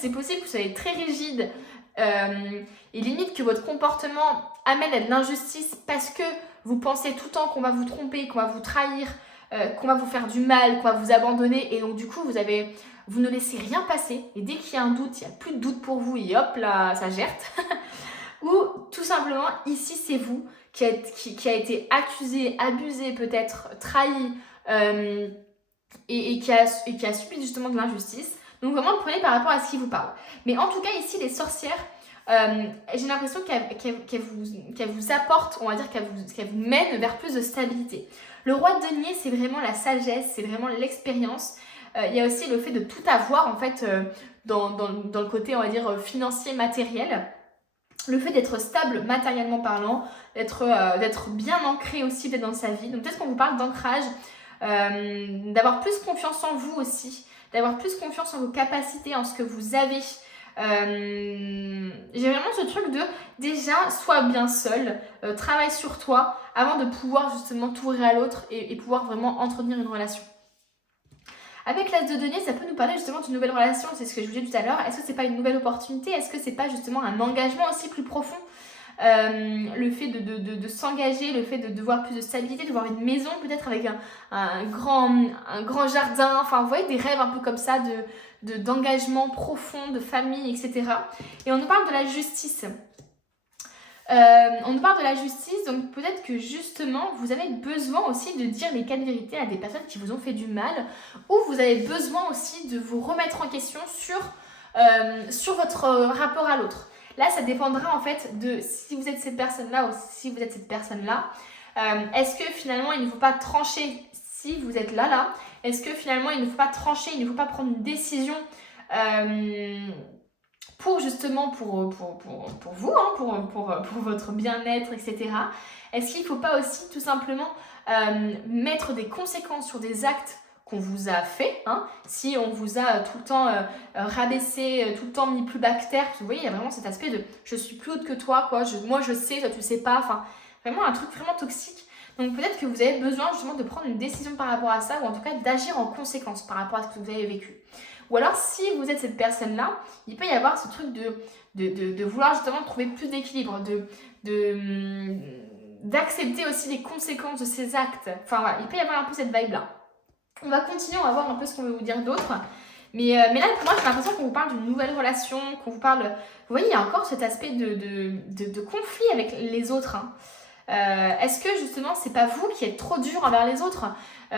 c'est possible que vous soyez très rigide, et limite que votre comportement amène à de l'injustice parce que vous pensez tout le temps qu'on va vous tromper, qu'on va vous trahir, qu'on va vous faire du mal, qu'on va vous abandonner, et donc du coup vous ne laissez rien passer, et dès qu'il y a un doute, il n'y a plus de doute pour vous, et hop là, ça gerte. Ou tout simplement, ici c'est vous qui a été accusé, abusé peut-être, trahi, et qui a subi justement de l'injustice. Donc vraiment prenez par rapport à ce qui vous parle. Mais en tout cas ici les sorcières, j'ai l'impression qu'elles vous apportent, on va dire qu'elles vous mènent vers plus de stabilité. Le roi de denier, c'est vraiment la sagesse, c'est vraiment l'expérience. Il y a aussi le fait de tout avoir en fait dans le côté, on va dire, financier, matériel. Le fait d'être stable matériellement parlant, d'être bien ancré aussi peut-être dans sa vie. Donc peut-être qu'on vous parle d'ancrage, d'avoir plus confiance en vous aussi, d'avoir plus confiance en vos capacités, en ce que vous avez. J'ai vraiment ce truc de déjà sois bien seul, travaille sur toi avant de pouvoir justement t'ouvrir à l'autre et pouvoir vraiment entretenir une relation. Avec l'as de denier, ça peut nous parler justement d'une nouvelle relation, c'est ce que je vous disais tout à l'heure. Est-ce que c'est pas une nouvelle opportunité? Est-ce que c'est pas justement un engagement aussi plus profond? Le fait de s'engager, le fait de voir plus de stabilité, de voir une maison peut-être avec un grand jardin, enfin vous voyez des rêves un peu comme ça d'engagement profond, de famille, etc. Et on nous parle de la justice. On nous parle de la justice, donc peut-être que justement vous avez besoin aussi de dire les 4 vérités à des personnes qui vous ont fait du mal, ou vous avez besoin aussi de vous remettre en question sur votre rapport à l'autre. Là, ça dépendra en fait de si vous êtes cette personne-là ou si vous êtes cette personne-là. Est-ce que finalement il ne faut pas trancher si vous êtes là? Est-ce que finalement il ne faut pas trancher, il ne faut pas prendre une décision pour justement pour vous, hein, pour votre bien-être, etc. Est-ce qu'il ne faut pas aussi tout simplement mettre des conséquences sur des actes qu'on vous a fait, hein, si on vous a tout le temps rabaissé, tout le temps mis plus bas que terre, parce que vous voyez, il y a vraiment cet aspect de je suis plus haute que toi, quoi, moi je sais, toi tu sais pas, enfin vraiment un truc vraiment toxique. Donc peut-être que vous avez besoin justement de prendre une décision par rapport à ça, ou en tout cas d'agir en conséquence par rapport à ce que vous avez vécu. Ou alors si vous êtes cette personne-là, il peut y avoir ce truc de vouloir justement trouver plus d'équilibre, d'accepter aussi les conséquences de ces actes. Enfin voilà, il peut y avoir un peu cette vibe-là. On va continuer, on va voir un peu ce qu'on veut vous dire d'autre. Mais là, pour moi, j'ai l'impression qu'on vous parle d'une nouvelle relation, qu'on vous parle... Vous voyez, il y a encore cet aspect de conflit avec les autres. Hein. Est-ce que justement, c'est pas vous qui êtes trop dur envers les autres?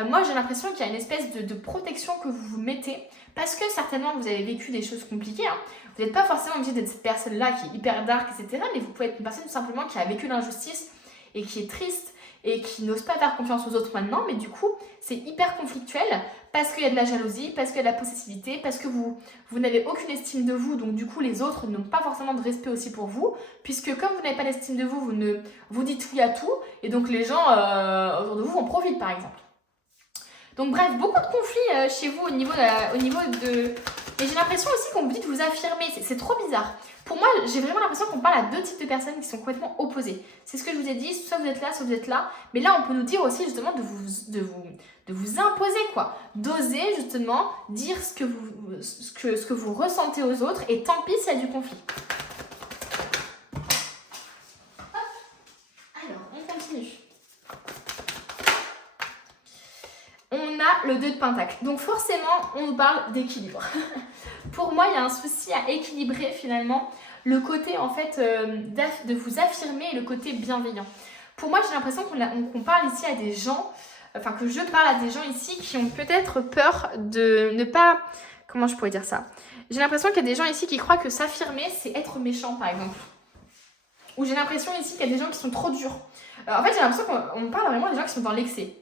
Moi, j'ai l'impression qu'il y a une espèce de protection que vous vous mettez parce que certainement, vous avez vécu des choses compliquées. Hein. Vous n'êtes pas forcément obligé d'être cette personne-là qui est hyper dark, etc. Mais vous pouvez être une personne tout simplement qui a vécu l'injustice et qui est triste et qui n'ose pas faire confiance aux autres maintenant, mais du coup, c'est hyper conflictuel parce qu'il y a de la jalousie, parce qu'il y a de la possessivité, parce que vous n'avez aucune estime de vous, donc du coup, les autres n'ont pas forcément de respect aussi pour vous, puisque comme vous n'avez pas d'estime de vous, vous dites oui à tout, et donc les gens autour de vous en profitent, par exemple. Donc bref, beaucoup de conflits chez vous au niveau de... Et j'ai l'impression aussi qu'on vous dit de vous affirmer, c'est trop bizarre. Pour moi, j'ai vraiment l'impression qu'on parle à 2 types de personnes qui sont complètement opposées. C'est ce que je vous ai dit, soit vous êtes là, soit vous êtes là. Mais là, on peut nous dire aussi justement de vous imposer, quoi. D'oser justement dire ce que vous ressentez aux autres, et tant pis s'il y a du conflit. Alors, on continue. On a le 2 de Pentacle. Donc forcément, on nous parle d'équilibre. Pour moi, il y a un souci à équilibrer finalement le côté en fait de vous affirmer et le côté bienveillant. Pour moi, j'ai l'impression qu'on parle ici à des gens, enfin que je parle à des gens ici qui ont peut-être peur de ne pas... Comment je pourrais dire ça? J'ai l'impression qu'il y a des gens ici qui croient que s'affirmer, c'est être méchant par exemple. Ou j'ai l'impression ici qu'il y a des gens qui sont trop durs. En fait, j'ai l'impression qu'on parle vraiment des gens qui sont dans l'excès.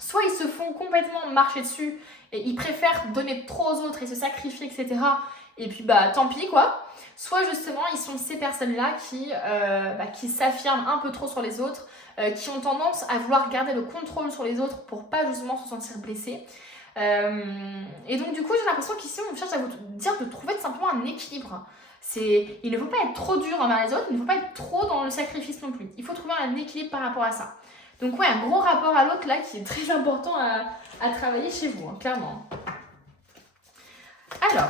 Soit ils se font complètement marcher dessus et ils préfèrent donner trop aux autres et se sacrifier, etc. Et puis bah tant pis quoi. Soit justement ils sont ces personnes-là qui s'affirment un peu trop sur les autres, qui ont tendance à vouloir garder le contrôle sur les autres pour pas justement se sentir blessés. Et donc du coup j'ai l'impression qu'ici on cherche à vous dire de trouver tout simplement un équilibre. Il ne faut pas être trop dur envers les autres, il ne faut pas être trop dans le sacrifice non plus. Il faut trouver un équilibre par rapport à ça. Donc ouais, un gros rapport à l'autre là qui est très important à travailler chez vous, hein, clairement. Alors,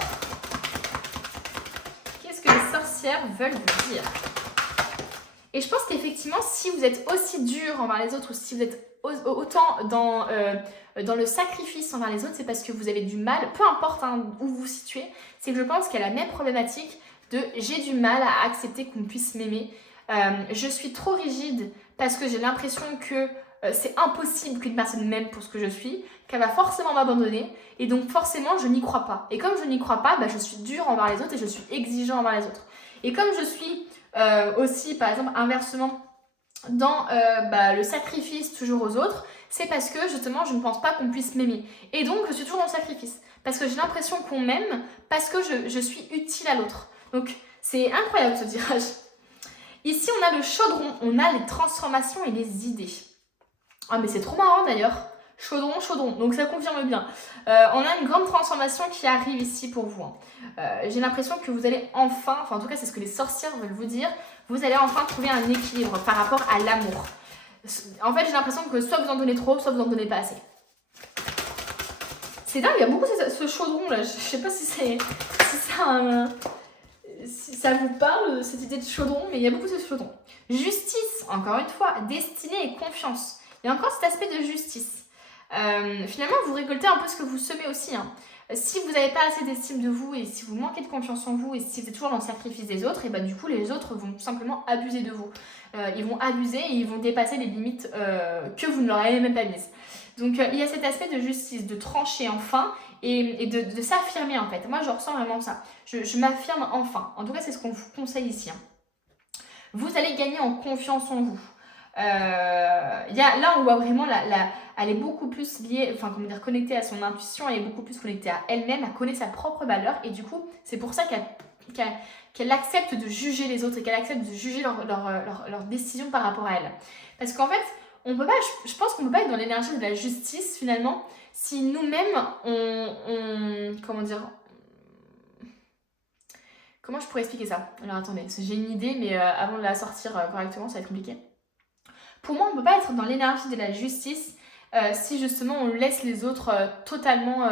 qu'est-ce que les sorcières veulent vous dire? Et je pense qu'effectivement, si vous êtes aussi dur envers les autres, ou si vous êtes autant dans le sacrifice envers les autres, c'est parce que vous avez du mal, peu importe hein, où vous vous situez, c'est que je pense qu'il y a la même problématique de j'ai du mal à accepter qu'on puisse m'aimer. Je suis trop rigide parce que j'ai l'impression que c'est impossible qu'une personne m'aime pour ce que je suis, qu'elle va forcément m'abandonner, et donc forcément je n'y crois pas. Et comme je n'y crois pas, bah, je suis dure envers les autres et je suis exigeant envers les autres. Et comme je suis aussi, par exemple, inversement, dans le sacrifice toujours aux autres, c'est parce que justement je ne pense pas qu'on puisse m'aimer. Et donc je suis toujours dans le sacrifice. Parce que j'ai l'impression qu'on m'aime, parce que je suis utile à l'autre. Donc c'est incroyable ce tirage. Ici on a le chaudron, on a les transformations et les idées. Ah mais c'est trop marrant d'ailleurs. Chaudron, chaudron, donc ça confirme bien. On a une grande transformation qui arrive ici pour vous. J'ai l'impression que vous allez enfin en tout cas c'est ce que les sorcières veulent vous dire, vous allez enfin trouver un équilibre par rapport à l'amour. En fait j'ai l'impression que soit vous en donnez trop, soit vous en donnez pas assez. C'est dingue, il y a beaucoup ce chaudron là, je sais pas si ça vous parle, cette idée de chaudron, mais il y a beaucoup de chaudron. Justice, encore une fois, destinée et confiance. Il y a encore cet aspect de justice. Finalement, vous récoltez un peu ce que vous semez aussi. Hein. Si vous n'avez pas assez d'estime de vous et si vous manquez de confiance en vous et si vous êtes toujours dans le sacrifice des autres, et bah du coup les autres vont tout simplement abuser de vous. Ils vont abuser et ils vont dépasser les limites que vous ne leur avez même pas mises. Donc il y a cet aspect de justice, de trancher enfin et de s'affirmer en fait. Moi je ressens vraiment ça. Je m'affirme enfin. En tout cas c'est ce qu'on vous conseille ici. Vous allez gagner en confiance en vous. Là on voit vraiment elle est beaucoup plus liée, enfin comment dire, connectée à son intuition, elle est beaucoup plus connectée à elle-même, elle connaît sa propre valeur et du coup c'est pour ça qu'elle accepte de juger les autres et qu'elle accepte de juger leur décision par rapport à elle. Parce qu'en fait, on peut pas, je pense qu'on peut pas être dans l'énergie de la justice finalement si nous-mêmes comment dire, comment je pourrais expliquer ça? Alors attendez, parce que j'ai une idée mais avant de la sortir correctement ça va être compliqué. Pour moi, on ne peut pas être dans l'énergie de la justice si justement on laisse les autres totalement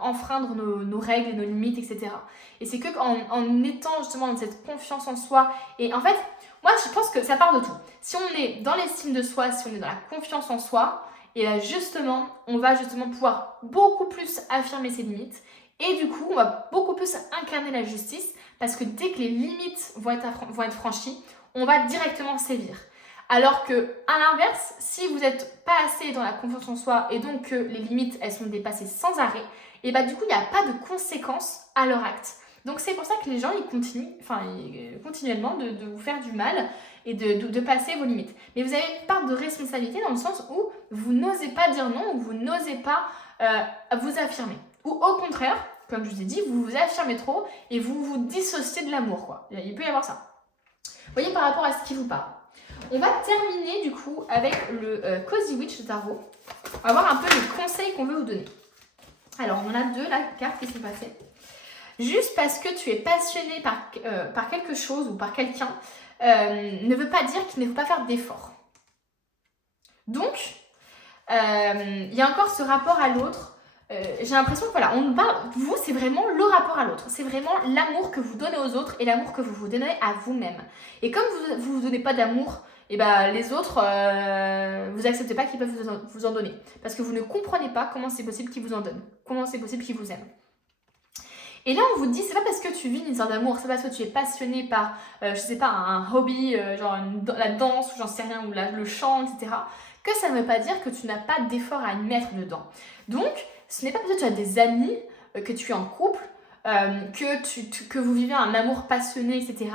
enfreindre nos règles et nos limites, etc. Et c'est qu'en étant justement dans cette confiance en soi, et en fait, moi je pense que ça part de tout. Si on est dans l'estime de soi, si on est dans la confiance en soi, et là justement, on va justement pouvoir beaucoup plus affirmer ses limites, et du coup, on va beaucoup plus incarner la justice, parce que dès que les limites vont être franchies, on va directement sévir. Alors que, à l'inverse, si vous n'êtes pas assez dans la confiance en soi et donc que les limites, elles sont dépassées sans arrêt, et bah du coup, il n'y a pas de conséquences à leur acte. Donc c'est pour ça que les gens, ils continuent, continuellement de vous faire du mal et de passer vos limites. Mais vous avez une part de responsabilité dans le sens où vous n'osez pas dire non ou vous n'osez pas vous affirmer. Ou au contraire, comme je vous ai dit, vous vous affirmez trop et vous vous dissociez de l'amour, quoi. Il peut y avoir ça. Vous voyez par rapport à ce qui vous parle. On va terminer du coup avec le Cozy Witch de Tarot. On va voir un peu les conseils qu'on veut vous donner. Alors, on a deux cartes qui sont passées. Juste parce que tu es passionné par quelque chose ou par quelqu'un ne veut pas dire qu'il ne faut pas faire d'efforts. Donc, il y a encore ce rapport à l'autre. J'ai l'impression que voilà, on parle, vous, c'est vraiment le rapport à l'autre. C'est vraiment l'amour que vous donnez aux autres et l'amour que vous vous donnez à vous-même. Et comme vous ne vous donnez pas d'amour, et ben les autres, vous acceptez pas qu'ils peuvent vous en donner. Parce que vous ne comprenez pas comment c'est possible qu'ils vous en donnent. Comment c'est possible qu'ils vous aiment. Et là, on vous dit, c'est pas parce que tu vis une histoire d'amour, c'est parce que tu es passionné par, je sais pas, un hobby, genre la danse, ou j'en sais rien, ou le chant, etc., que ça ne veut pas dire que tu n'as pas d'effort à y mettre dedans. Donc, ce n'est pas parce que tu as des amis, que tu es en couple, que vous vivez un amour passionné, etc.,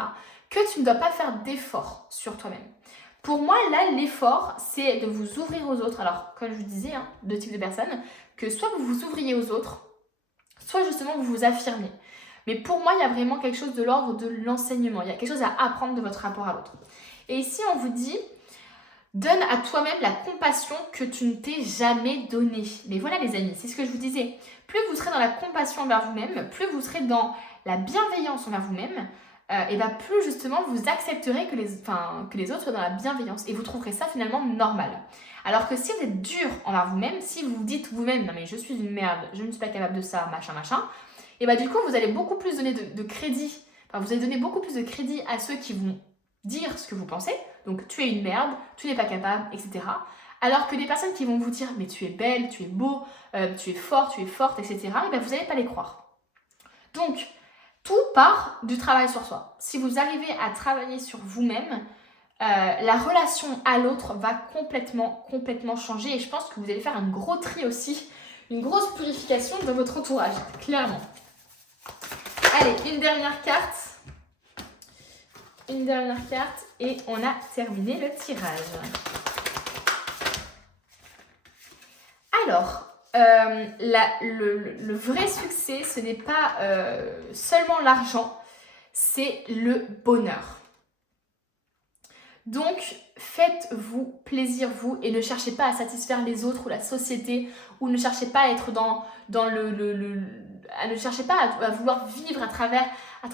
que tu ne dois pas faire d'efforts sur toi-même. Pour moi, là, l'effort, c'est de vous ouvrir aux autres. Alors, comme je vous disais, deux types de personnes, que soit vous vous ouvriez aux autres, soit justement vous vous affirmez. Mais pour moi, il y a vraiment quelque chose de l'ordre de l'enseignement. Il y a quelque chose à apprendre de votre rapport à l'autre. Et ici, on vous dit, donne à toi-même la compassion que tu ne t'es jamais donnée. Mais voilà les amis, c'est ce que je vous disais. Plus vous serez dans la compassion envers vous-même, plus vous serez dans la bienveillance envers vous-même, et bien plus justement vous accepterez que les autres soient dans la bienveillance. Et vous trouverez ça finalement normal. Alors que si vous êtes dur envers vous-même, si vous vous dites vous-même, non mais je suis une merde, je ne suis pas capable de ça, machin, et bien du coup vous allez beaucoup plus donner de crédit, vous allez donner beaucoup plus de crédit à ceux qui vont dire ce que vous pensez, donc tu es une merde, tu n'es pas capable, etc. Alors que les personnes qui vont vous dire mais tu es belle, tu es beau, tu es fort, tu es forte, etc. et bien vous n'allez pas les croire. Donc tout part du travail sur soi. Si vous arrivez à travailler sur vous-même, la relation à l'autre va complètement changer et je pense que vous allez faire un gros tri aussi, une grosse purification de votre entourage, clairement. Allez, une dernière carte et on a terminé le tirage. Alors, le vrai succès, ce n'est pas seulement l'argent, c'est le bonheur. Donc, faites-vous plaisir, vous, et ne cherchez pas à satisfaire les autres ou la société, ou ne cherchez pas à être ne cherchez pas à vouloir vivre à travers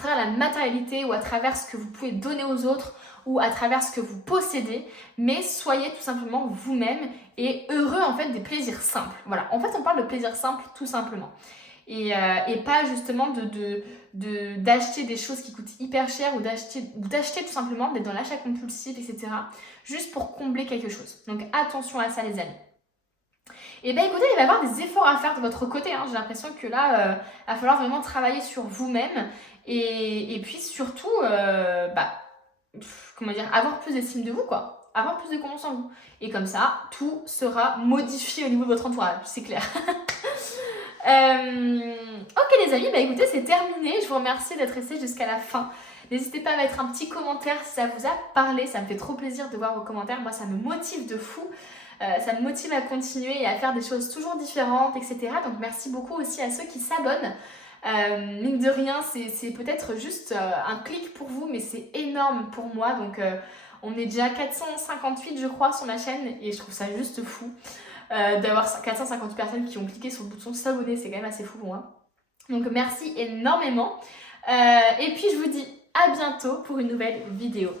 la matérialité ou à travers ce que vous pouvez donner aux autres ou à travers ce que vous possédez, mais soyez tout simplement vous-même et heureux en fait des plaisirs simples. Voilà, en fait on parle de plaisirs simples tout simplement. Et pas justement d'acheter des choses qui coûtent hyper cher ou d'acheter tout simplement, d'être dans l'achat compulsif, etc. juste pour combler quelque chose. Donc attention à ça les amis. Et ben écoutez, il va y avoir des efforts à faire de votre côté, hein. J'ai l'impression que là, il va falloir vraiment travailler sur vous-même et puis surtout, comment dire, avoir plus d'estime de vous, quoi. Avoir plus de confiance en vous. Et comme ça, tout sera modifié au niveau de votre entourage, c'est clair. Ok les amis, bah écoutez, c'est terminé. Je vous remercie d'être restés jusqu'à la fin. N'hésitez pas à mettre un petit commentaire si ça vous a parlé. Ça me fait trop plaisir de voir vos commentaires. Moi, ça me motive de fou. Ça me motive à continuer et à faire des choses toujours différentes, etc. Donc merci beaucoup aussi à ceux qui s'abonnent. Mine de rien, c'est peut-être juste un clic pour vous, mais c'est énorme pour moi. Donc on est déjà 458 je crois sur ma chaîne et je trouve ça juste fou d'avoir 458 personnes qui ont cliqué sur le bouton s'abonner. C'est quand même assez fou pour moi. Donc merci énormément. Et puis je vous dis à bientôt pour une nouvelle vidéo.